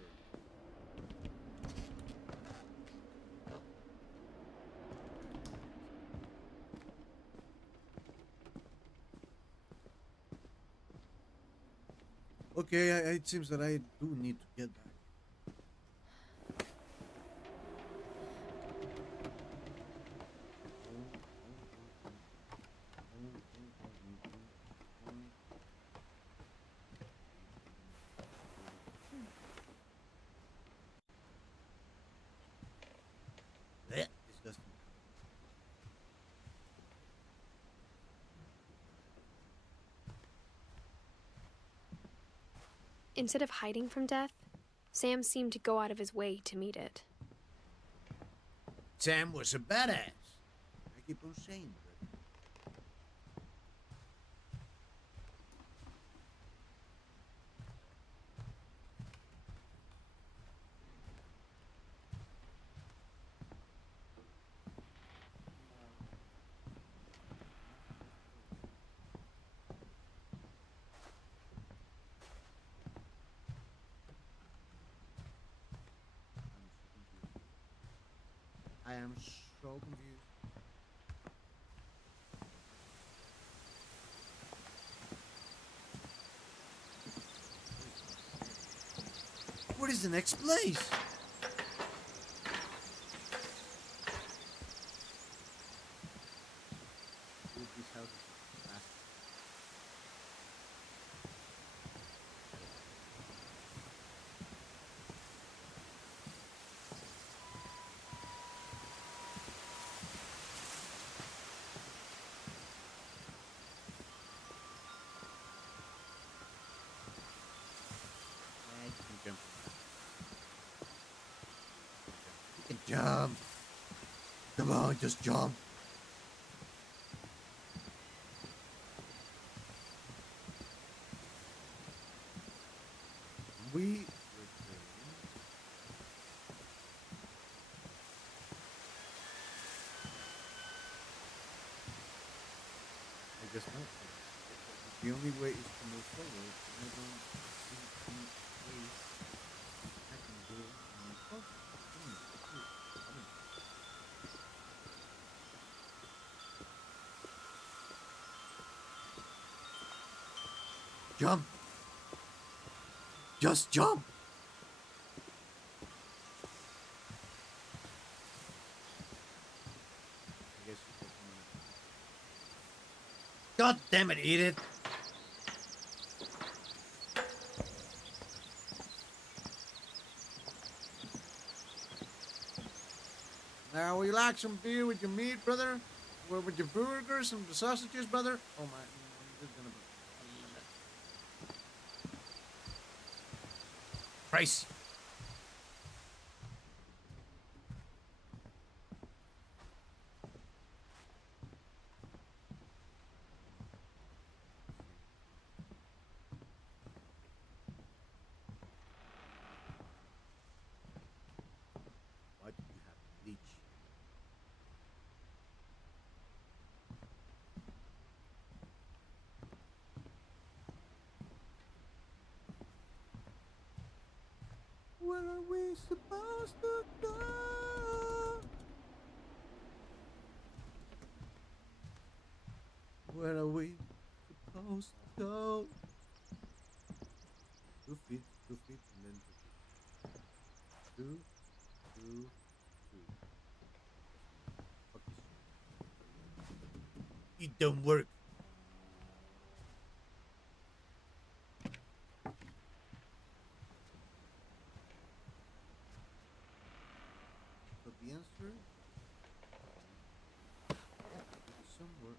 Okay, it seems that I do need to get back. Blech, disgusting. Instead of hiding from death, Sam seemed to go out of his way to meet it. Sam was a badass. I keep on saying that. I am so confused. is the next place. Dude, this house is fast. Yeah, you can jump. You can jump. Come on, just jump. We return. I guess not. The only way is to move forward. I don't see any ways I can go any further. I mean, jump! Just jump! I guess you God damn it, Edith! Now, would you like some beer with your meat, brother? Or with your burgers, some sausages, brother? Oh my, I'm just gonna. Price. Why do you have bleach? Where are we supposed to go? Where are we supposed to go? 2 feet, 2 feet, and then 2 feet. 2, 2, 2. Fuck this shit. It don't work. So the answer is somewhere.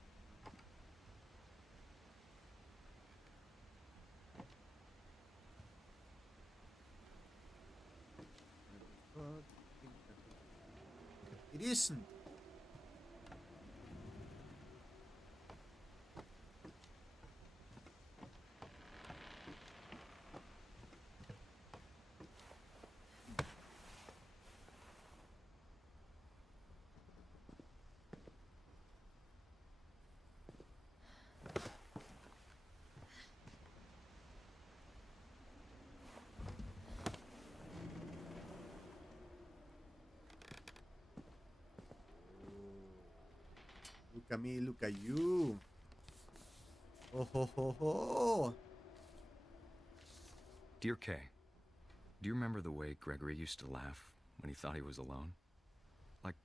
It isn't. Look at me, look at you. Oh ho ho ho. Dear Kay, do you remember the way Gregory used to laugh when he thought he was alone? Like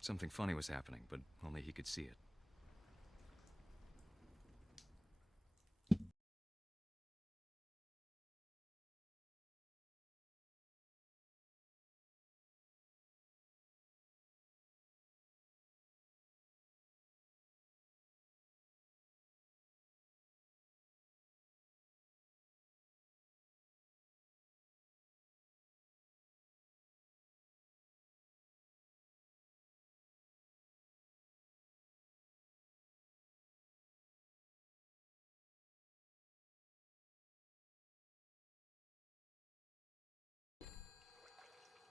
something funny was happening, but only he could see it.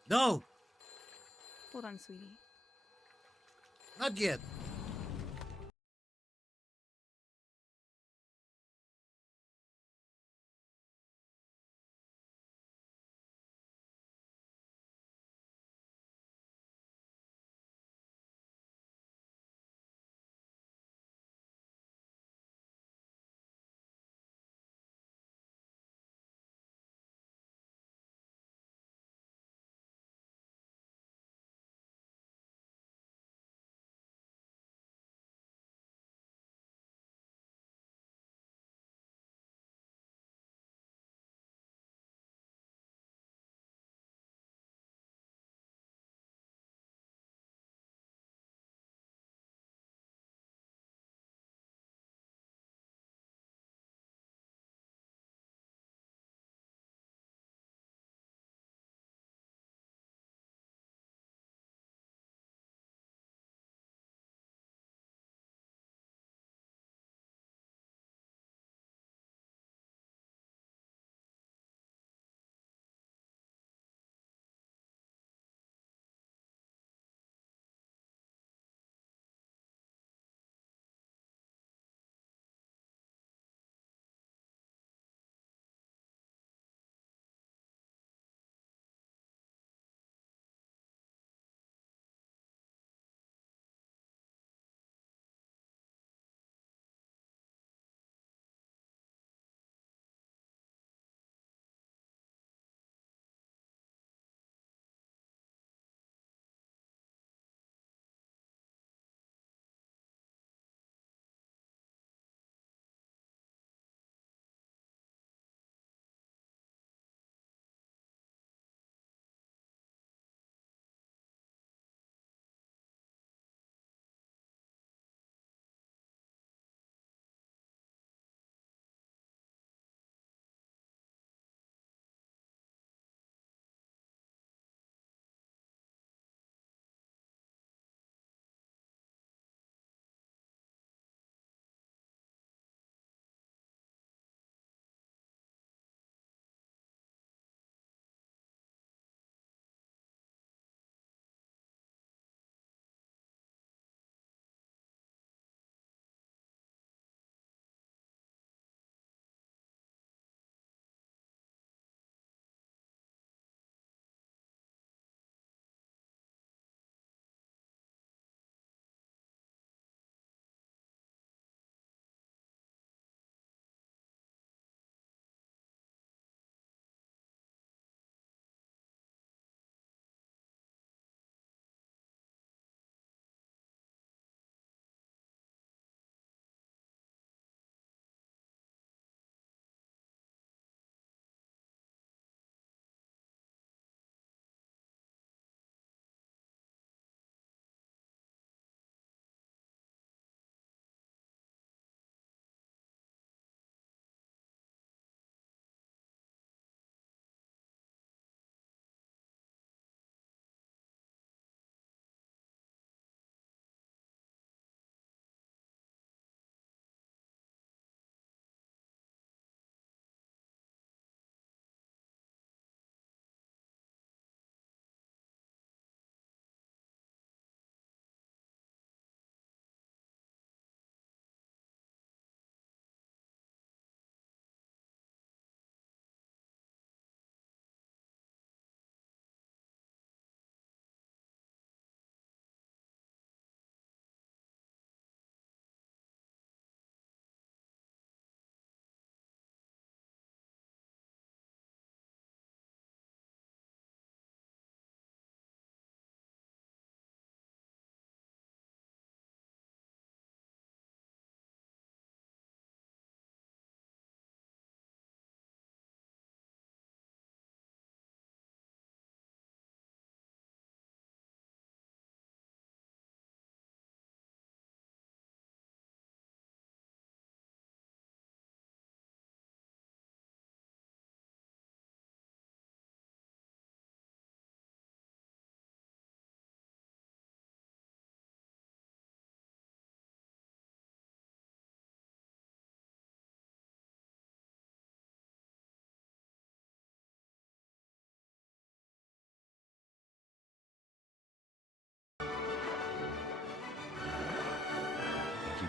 No, Hold on, sweetie. not yet.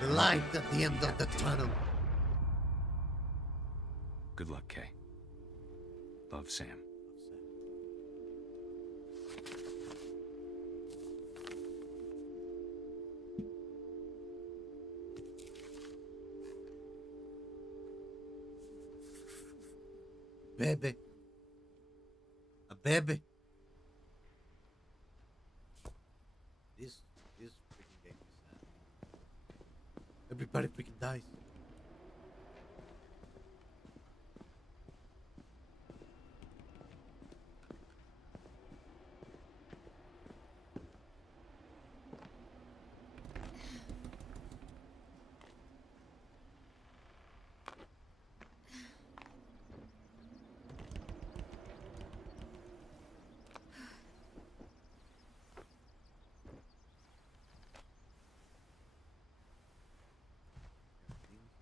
The light at the end of the tunnel. Good luck, Kay. Love, Sam. Baby. A baby. This freaking game is sad. Everybody freaking dies.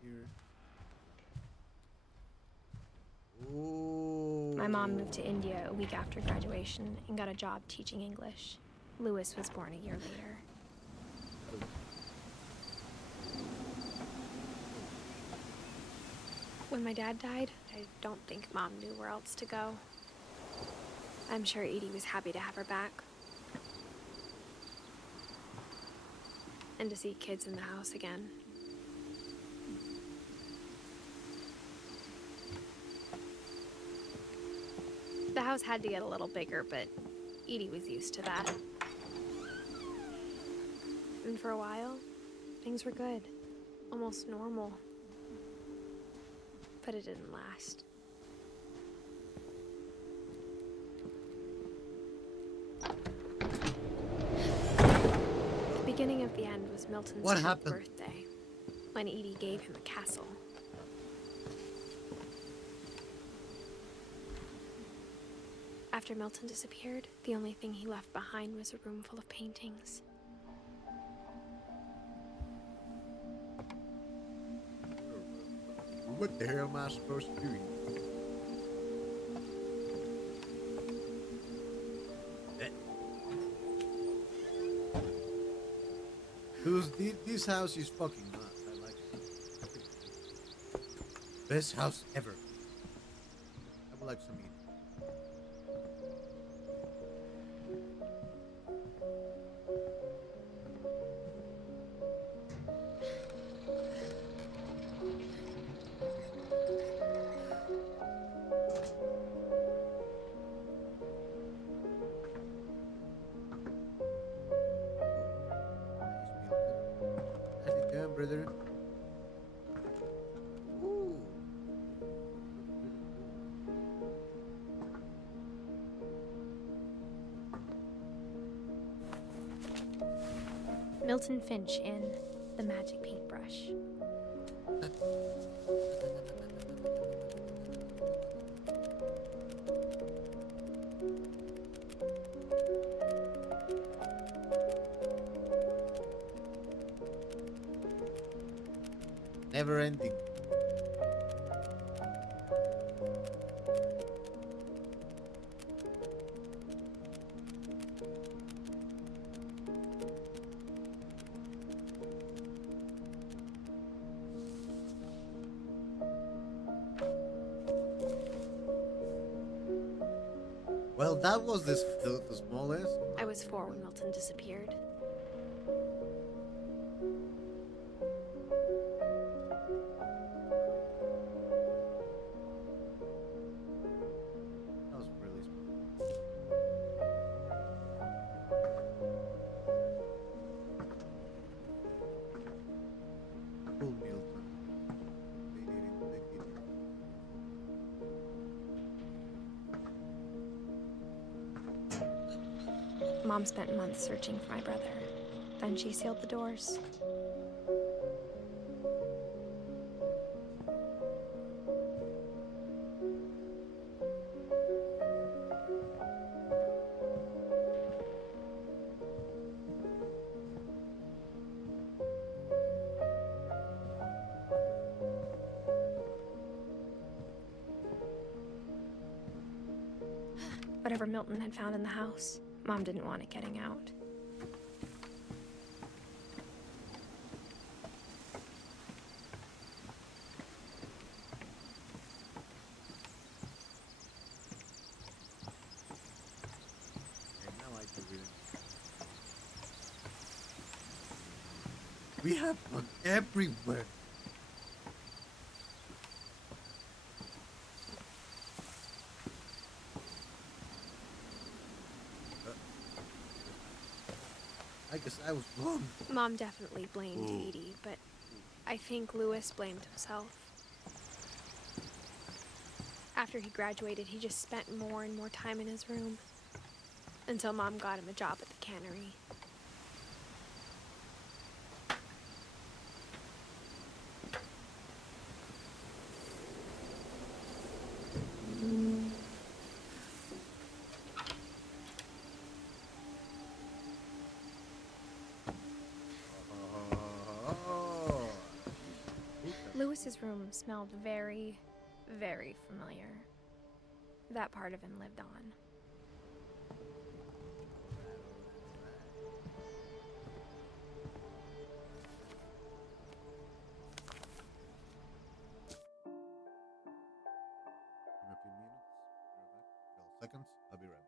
Here. Ooh. My mom moved to India a week after graduation and got a job teaching English. Lewis was born a year later. When my dad died, I don't think Mom knew where else to go. I'm sure Edie was happy to have her back. And to see kids in the house again. The house had to get a little bigger, but Edie was used to that. And for a while, things were good. Almost normal. But it didn't last. The beginning of the end was Milton's 10th birthday, when Edie gave him a castle. After Milton disappeared, the only thing he left behind was a room full of paintings. What the hell am I supposed to do? This house is fucking nuts. I like it. Best house ever. I would like some meat. Brother. Ooh. Milton Finch in The Magic Paintbrush. Never ending. Well, that was the smallest. I was 4 when Milton disappeared. That was really small. Cool Milton. They did it. Mom spent months searching for my brother. Then she sealed the doors. Whatever Milton had found in the house, Mom didn't want it getting out. We have gone everywhere. I guess I was wrong. Mom definitely blamed Edie, but I think Louis blamed himself. After he graduated, he just spent more and more time in his room. Until Mom got him a job at the cannery. Louis's room smelled very, very familiar. That part of him lived on. In a few minutes, be right back. 12 seconds, I'll be right back.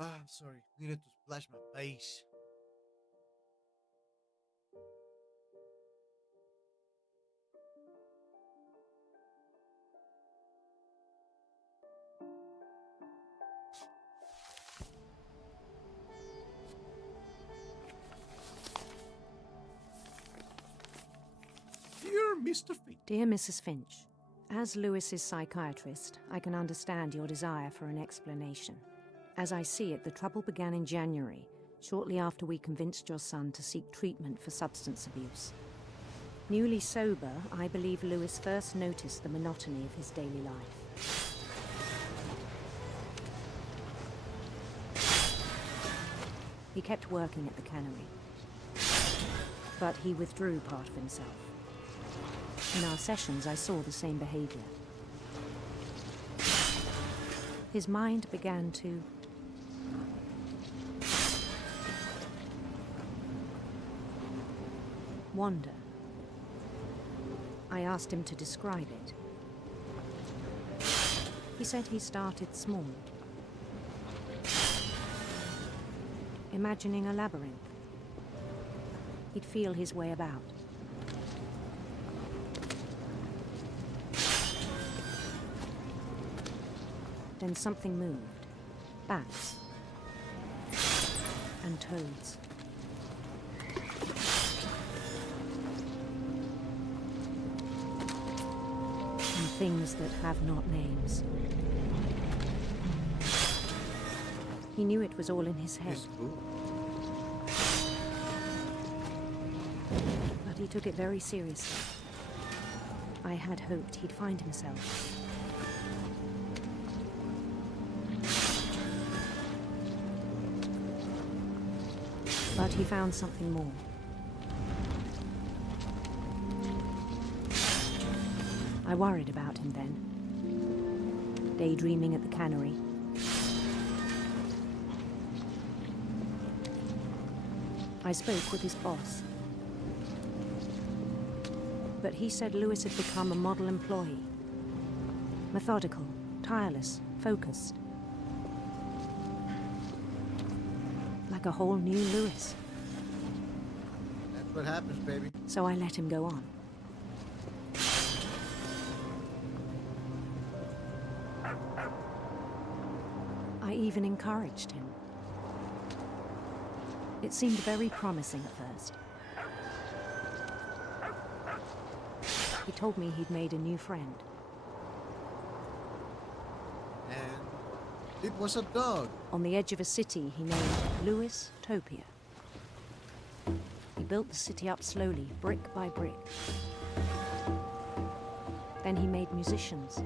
Ah, sorry. Needed to splash my face. Dear Mr. Finch. Dear Mrs. Finch, as Louis's psychiatrist, I can understand your desire for an explanation. As I see it, the trouble began in January, shortly after we convinced your son to seek treatment for substance abuse. Newly sober, I believe Louis first noticed the monotony of his daily life. He kept working at the cannery, but he withdrew part of himself. In our sessions, I saw the same behavior. His mind began to wander. I asked him to describe it. He said he started small, imagining a labyrinth. He'd feel his way about. Then something moved. Bats. And toads. And things that have not names. He knew it was all in his head. But he took it very seriously. I had hoped he'd find himself. But he found something more. I worried about him then, daydreaming at the cannery. I spoke with his boss, but he said Lewis had become a model employee. Methodical, tireless, focused. Like a whole new Lewis. That's what happens, baby. So I let him go on. I even encouraged him. It seemed very promising at first. He told me he'd made a new friend. And it was a dog. On the edge of a city he named Lewis Topia. He built the city up slowly, brick by brick. Then he made musicians.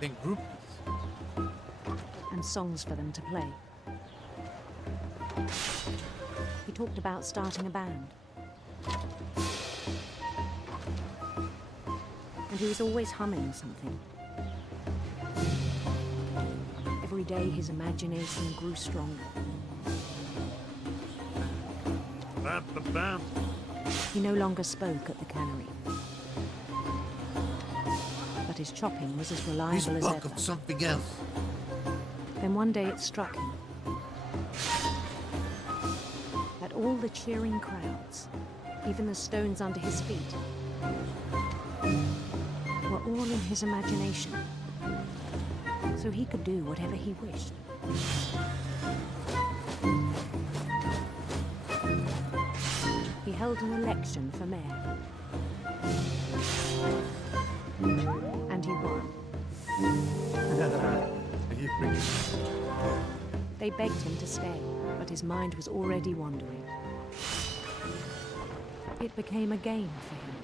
Then groupies. And songs for them to play. He talked about starting a band. And he was always humming something. Every day his imagination grew stronger. Bam, bam, bam. He no longer spoke at the cannery. But his chopping was as reliable He's as back ever. of something else. Then one day it struck him that all the cheering crowds, even the stones under his feet, were all in his imagination, so he could do whatever he wished. He held an election for mayor. And he won. They begged him to stay, but his mind was already wandering. It became a game for him.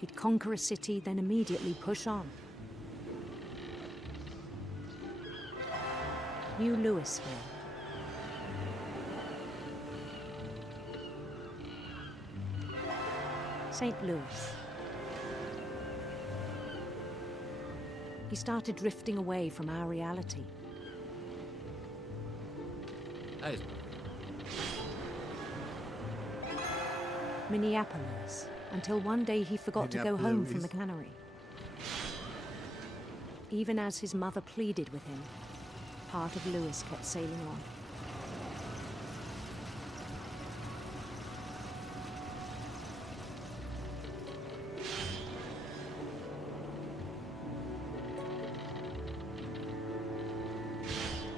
He'd conquer a city, then immediately push on. New Louisville. St. Louis. He started drifting away from our reality. That is Minneapolis, until one day he forgot to go home from the cannery. Even as his mother pleaded with him, part of Lewis kept sailing on.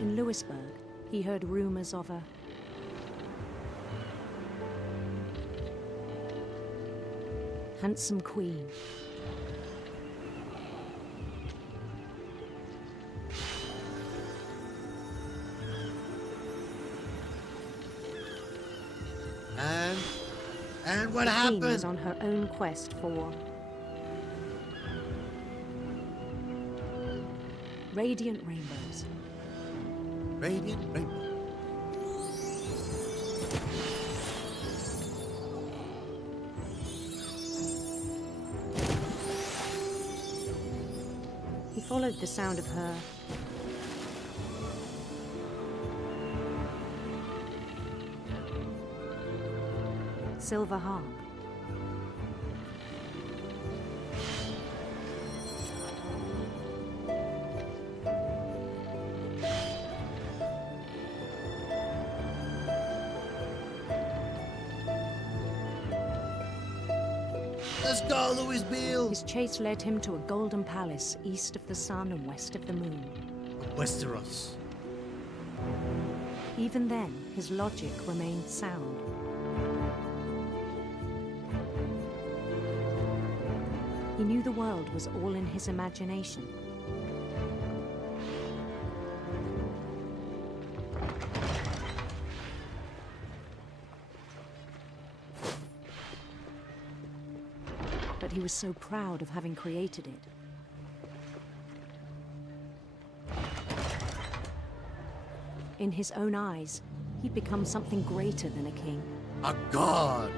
In Lewisburg, he heard rumors of a handsome queen. And what the happened? queen was on her own quest for radiant rainbows. Radiant rainbow. He followed the sound of her silver harp. Let's go, Louisville! His chase led him to a golden palace east of the sun and west of the moon. Westeros. Even then, his logic remained sound. He knew the world was all in his imagination. he was so proud of having created it. In his own eyes, he'd become something greater than a king. A god!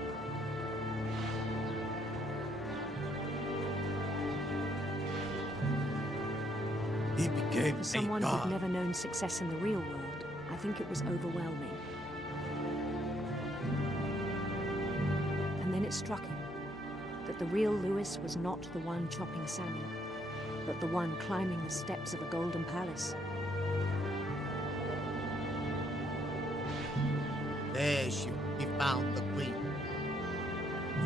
He became For someone a god. who'd never known success in the real world, I think it was overwhelming. And then it struck him that the real Lewis was not the one chopping salmon, but the one climbing the steps of a golden palace. There he found the queen.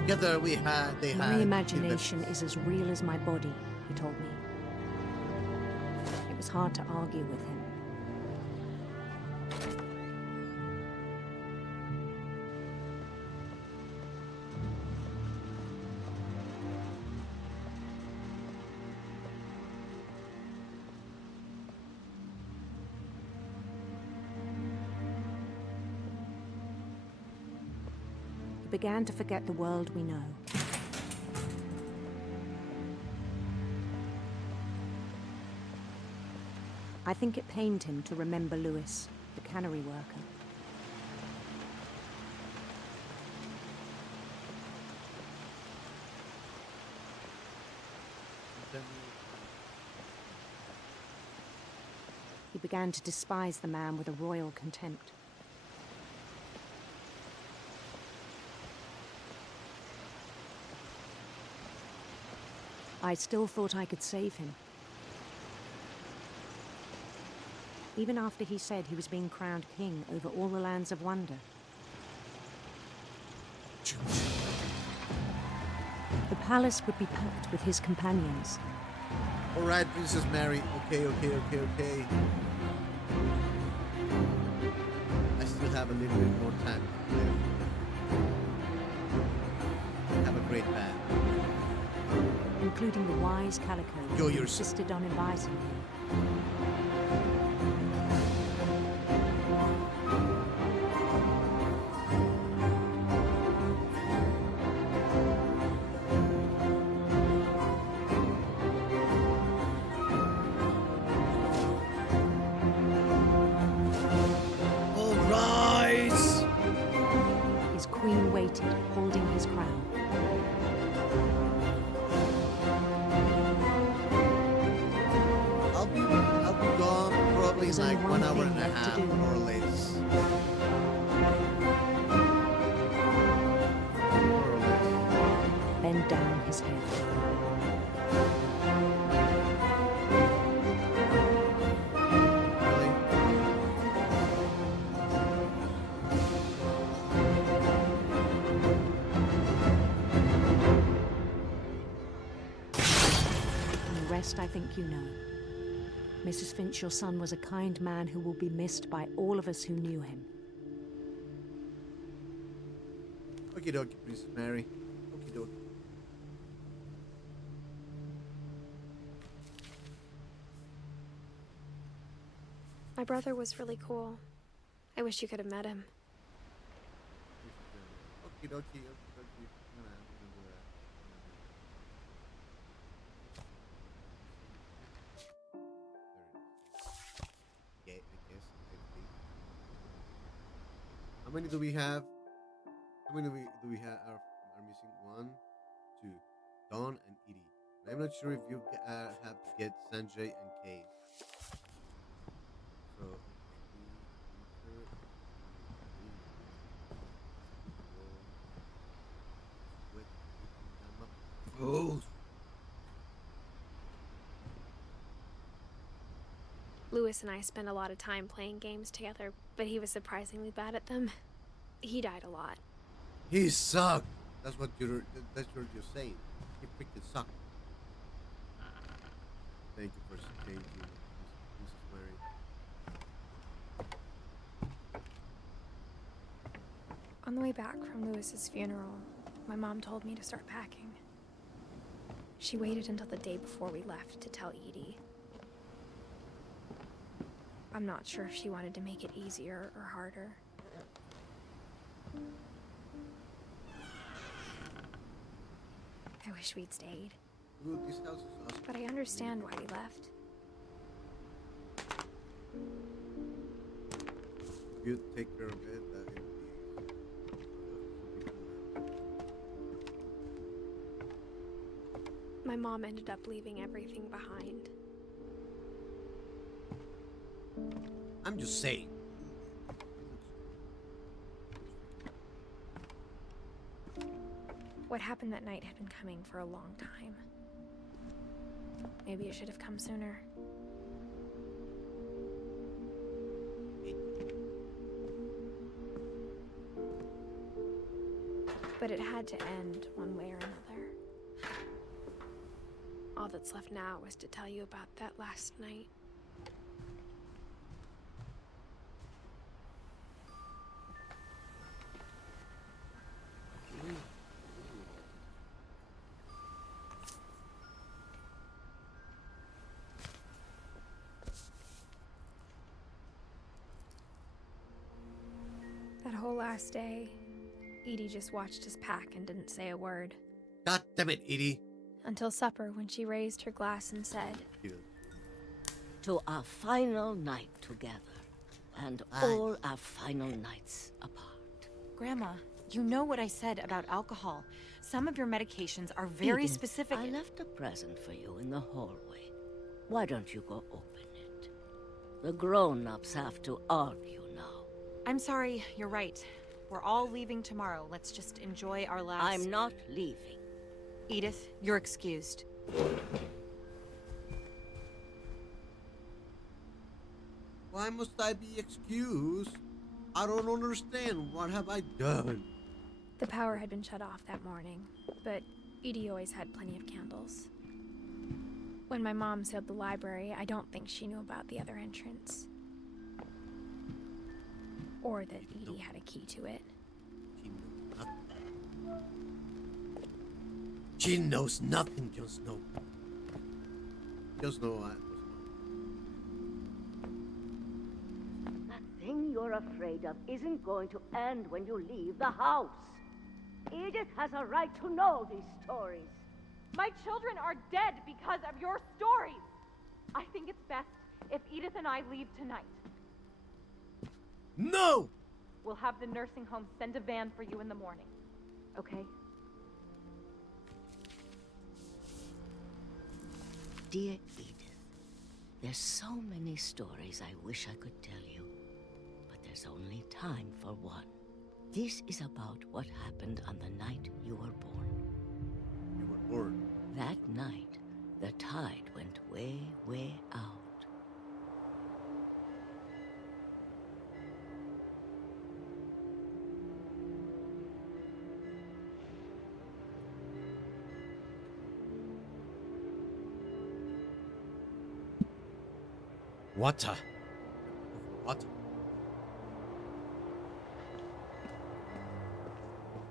Together they had... My imagination is as real as my body, he told me. It was hard to argue with him. He began to forget the world we know. I think it pained him to remember Lewis, the cannery worker. He began to despise the man with a royal contempt. I still thought I could save him. Even after he said he was being crowned king over all the lands of wonder. The palace would be packed with his companions. All right, Princess Mary. Okay. I still have a little bit more time left. Have a great bath. Including the wise Calico who insisted on advising him. All rise! His queen waited, holding his crown. I'll be gone probably in like 1 hour and a half or less. Bend down his head. Really? And the rest I think you know. Mrs. Finch, your son was a kind man who will be missed by all of us who knew him. Okie dokie, Princess Mary. Okie dokie. My brother was really cool. I wish you could have met him. Okie dokie, okie dokie. I'm gonna do that. Yeah, I guess. How many do we have? How many do we have? Are missing 1, 2, Dawn and Edie. I'm not sure if you have to get Sanjay and Kay. So oh. Lewis and I spent a lot of time playing games together, but he was surprisingly bad at them. He died a lot. He sucked. That's what you're saying. He freaking sucked. Thank you for changing, Mrs. Mary. On the way back from Lewis's funeral, my mom told me to start packing. She waited until the day before we left to tell Edie. I'm not sure if she wanted to make it easier or harder. I wish we'd stayed. Dude, this house is awesome. But I understand why we left. You take care of it. My mom ended up leaving everything behind. I'm just saying. What happened that night had been coming for a long time. Maybe it should have come sooner. But it had to end one way or another. All that's left now is to tell you about that last night. That whole last day, Edie just watched us pack and didn't say a word. God damn it, Edie. Until supper, when she raised her glass and said, To our final night together, and all our final nights apart. Grandma, you know what I said about alcohol. Some of your medications are very Edith, specific. I left a present for you in the hallway. Why don't you go open it? The grown-ups have to argue now. I'm sorry, you're right. We're all leaving tomorrow. Let's just enjoy our last... I'm not leaving. Edith, you're excused. Why must I be excused? I don't understand. What have I done? The power had been shut off that morning, but Edie always had plenty of candles. When my mom sealed the library, I don't think she knew about the other entrance. Or that Edie had a key to it. She knows nothing, Jon Snow. Jon Snow, That thing you're afraid of isn't going to end when you leave the house. Edith has a right to know these stories. My children are dead because of your stories. I think it's best if Edith and I leave tonight. No! We'll have the nursing home send a van for you in the morning. Okay? Dear Edith, there's so many stories I wish I could tell you, but there's only time for one. This is about what happened on the night you were born. You were born? That night, the tide went way, way out. Water. Water.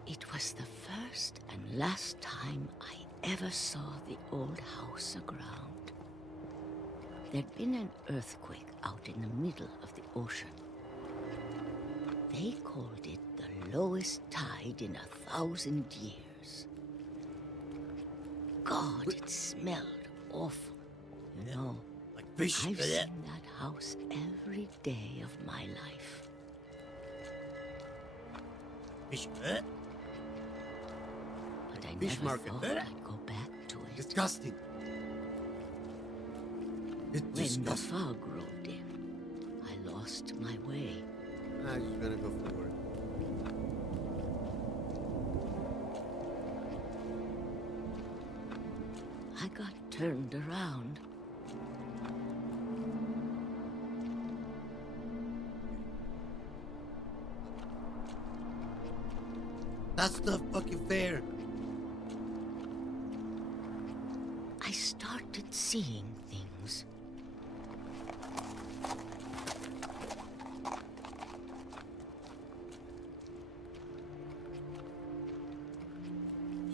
It was the first and last time I ever saw the old house aground. There'd been an earthquake out in the middle of the ocean. They called it the lowest tide in 1,000 years. God, it smelled awful. You know, like fish. I've seen that house every day of my life. Fish. But I Fish never market. thought I'd go back to it. Disgusting. It's When disgusting. the fog rolled in, I lost my way. I'm just gonna go forward. I got turned around. That's not fucking fair. I started seeing things.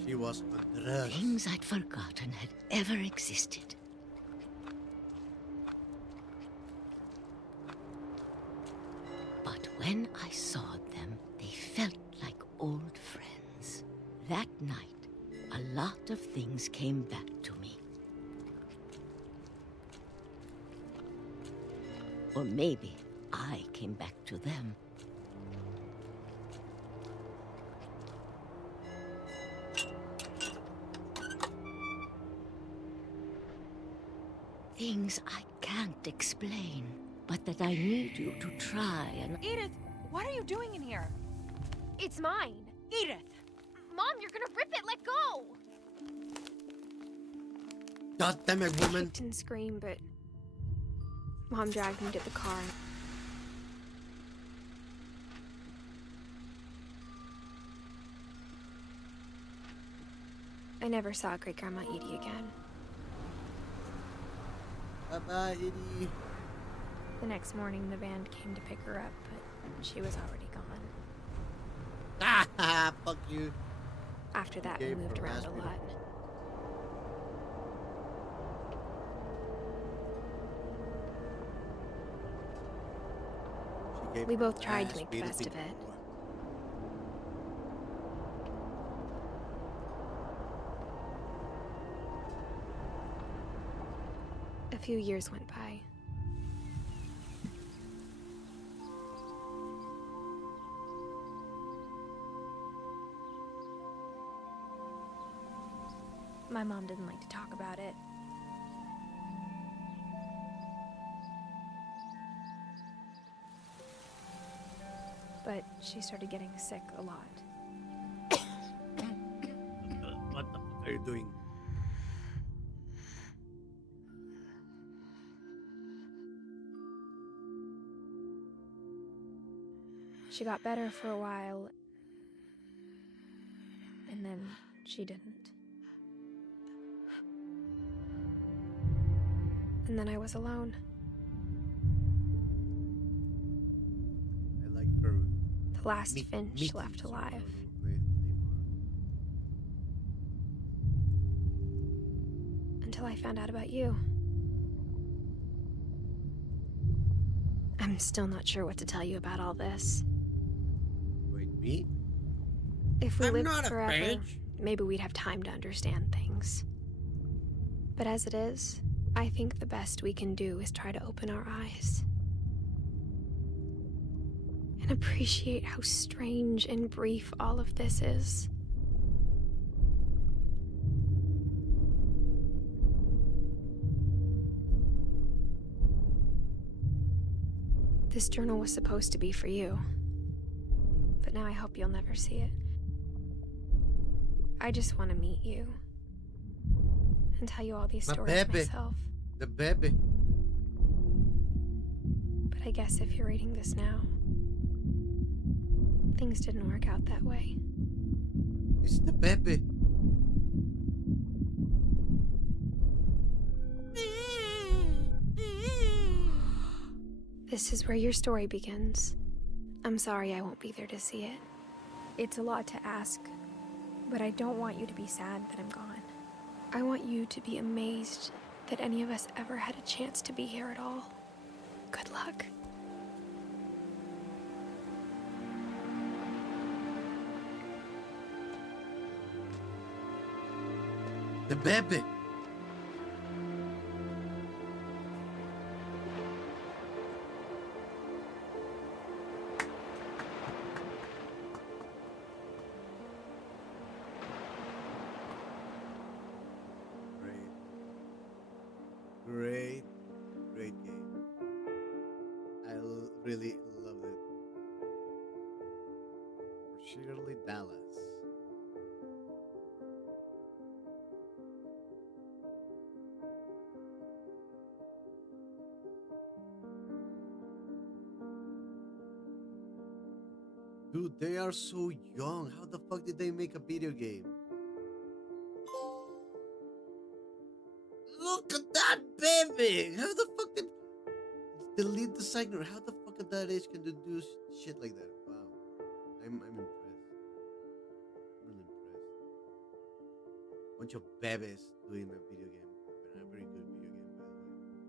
She was on drugs. Things I'd forgotten had ever existed. But when I saw them, they felt like old friends. That night, a lot of things came back to me. Or maybe I came back to them. Things I can't explain, but that I need you to try and... Edith, what are you doing in here? It's mine. Edith! Mom, you're gonna rip it. Let go. God damn it, woman. I kicked and screamed, but Mom dragged me to the car. I never saw Great Grandma Edie again. Bye-bye, Edie. The next morning, the band came to pick her up, but she was already gone. Ah, fuck you. After that, we moved around a lot. We both tried to make the best of it. A few years went by. My mom didn't like to talk about it. But she started getting sick a lot. What the fuck are you doing? She got better for a while, and then she didn't. And then I was alone. I like her. The last Finch left alive. Until I found out about you. I'm still not sure what to tell you about all this. Wait, me? If we I'm lived not a forever, Finch. maybe we'd have time to understand things. But as it is, I think the best we can do is try to open our eyes. And appreciate how strange and brief all of this is. This journal was supposed to be for you. But now I hope you'll never see it. I just want to meet you. And tell you all these stories myself. The baby. But I guess if you're reading this now, things didn't work out that way. It's the baby. This is where your story begins. I'm sorry I won't be there to see it. It's a lot to ask, but I don't want you to be sad that I'm gone. I want you to be amazed that any of us ever had a chance to be here at all. Good luck. The baby. Great game. I really loved it. Particularly Dallas. Dude, they are so young. How the fuck did they make a video game? Look at that baby! How the fuck did the lead designer? How the fuck at that age can they do shit like that? Wow, I'm impressed. Really impressed. Bunch of babies doing a video game, but a very good video game, by the way.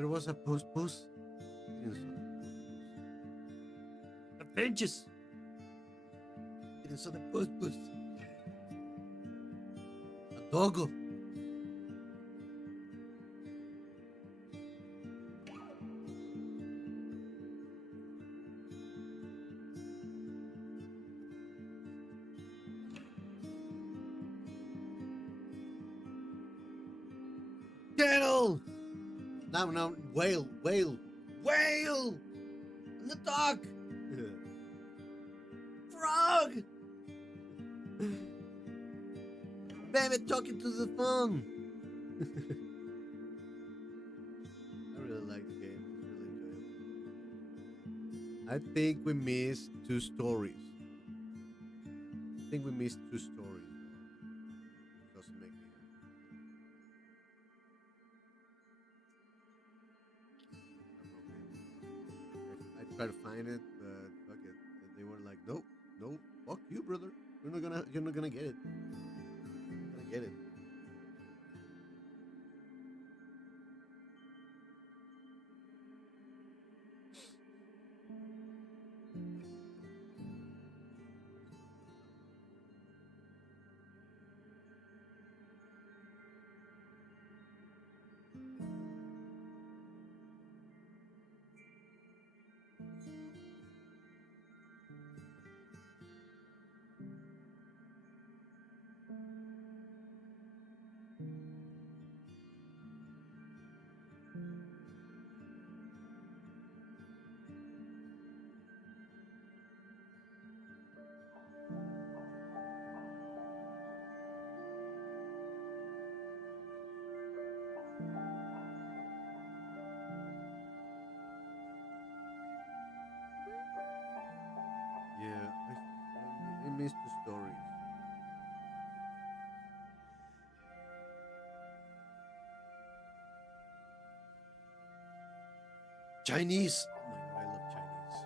There was a puss puss. Didn't saw the finches. Didn't saw the puss puss. A doggo. Kettle. Now, whale, whale, whale. And the dog. Frog. Baby talking to the phone. I really like the game. It's really enjoyable. I think we missed two stories. I think we missed two stories. Doesn't make me happy. I tried to find it, but fuck it. They were like, nope, nope, fuck you, brother. You're not gonna get it. You're gonna get it. Yeah, I missed the stories. Chinese. Oh my god, I love Chinese.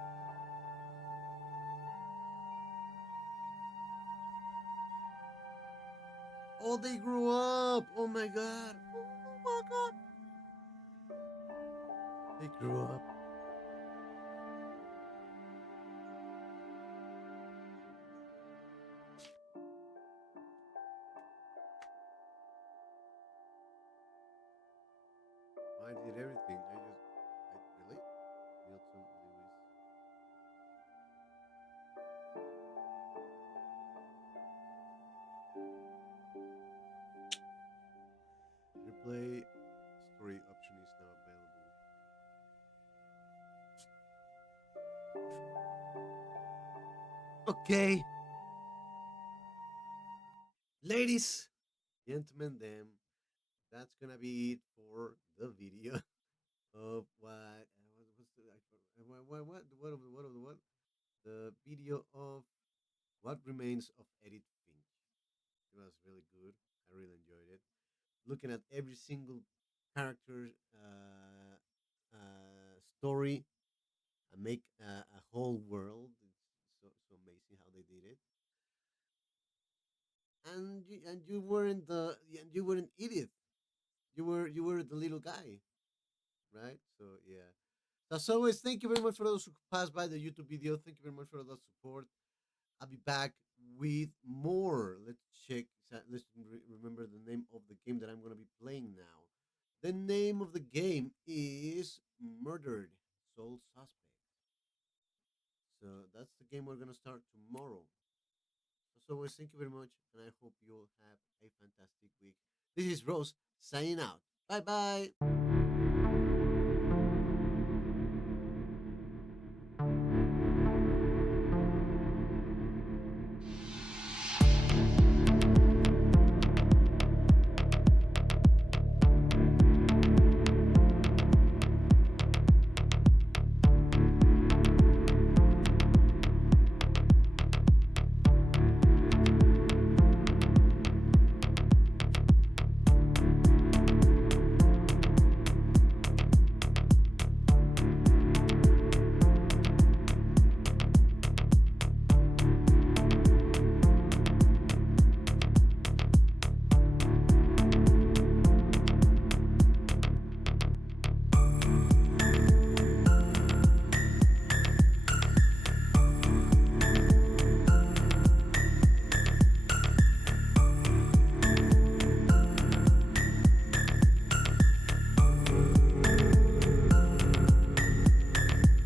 Oh, they grew up. Oh my god. Oh my god. They grew up. I did everything. I really Milton Lewis. Replay story option is now available. Okay, ladies, gentlemen, them. That's gonna be it for the video of what's the what the video of what remains of Edith Finch. It was really good. I really enjoyed it. Looking at every single character story and make a whole world. It's so amazing how they did it. And you weren't Edith. You were the little guy, right? So yeah. As always, thank you very much for those who passed by the YouTube video. Thank you very much for all the support. I'll be back with more. Let's check. Let's remember the name of the game that I'm going to be playing now. The name of the game is Murdered Soul Suspect. So that's the game we're going to start tomorrow. As always, thank you very much, and I hope you all have a fantastic week. This is Rose signing out. Bye bye.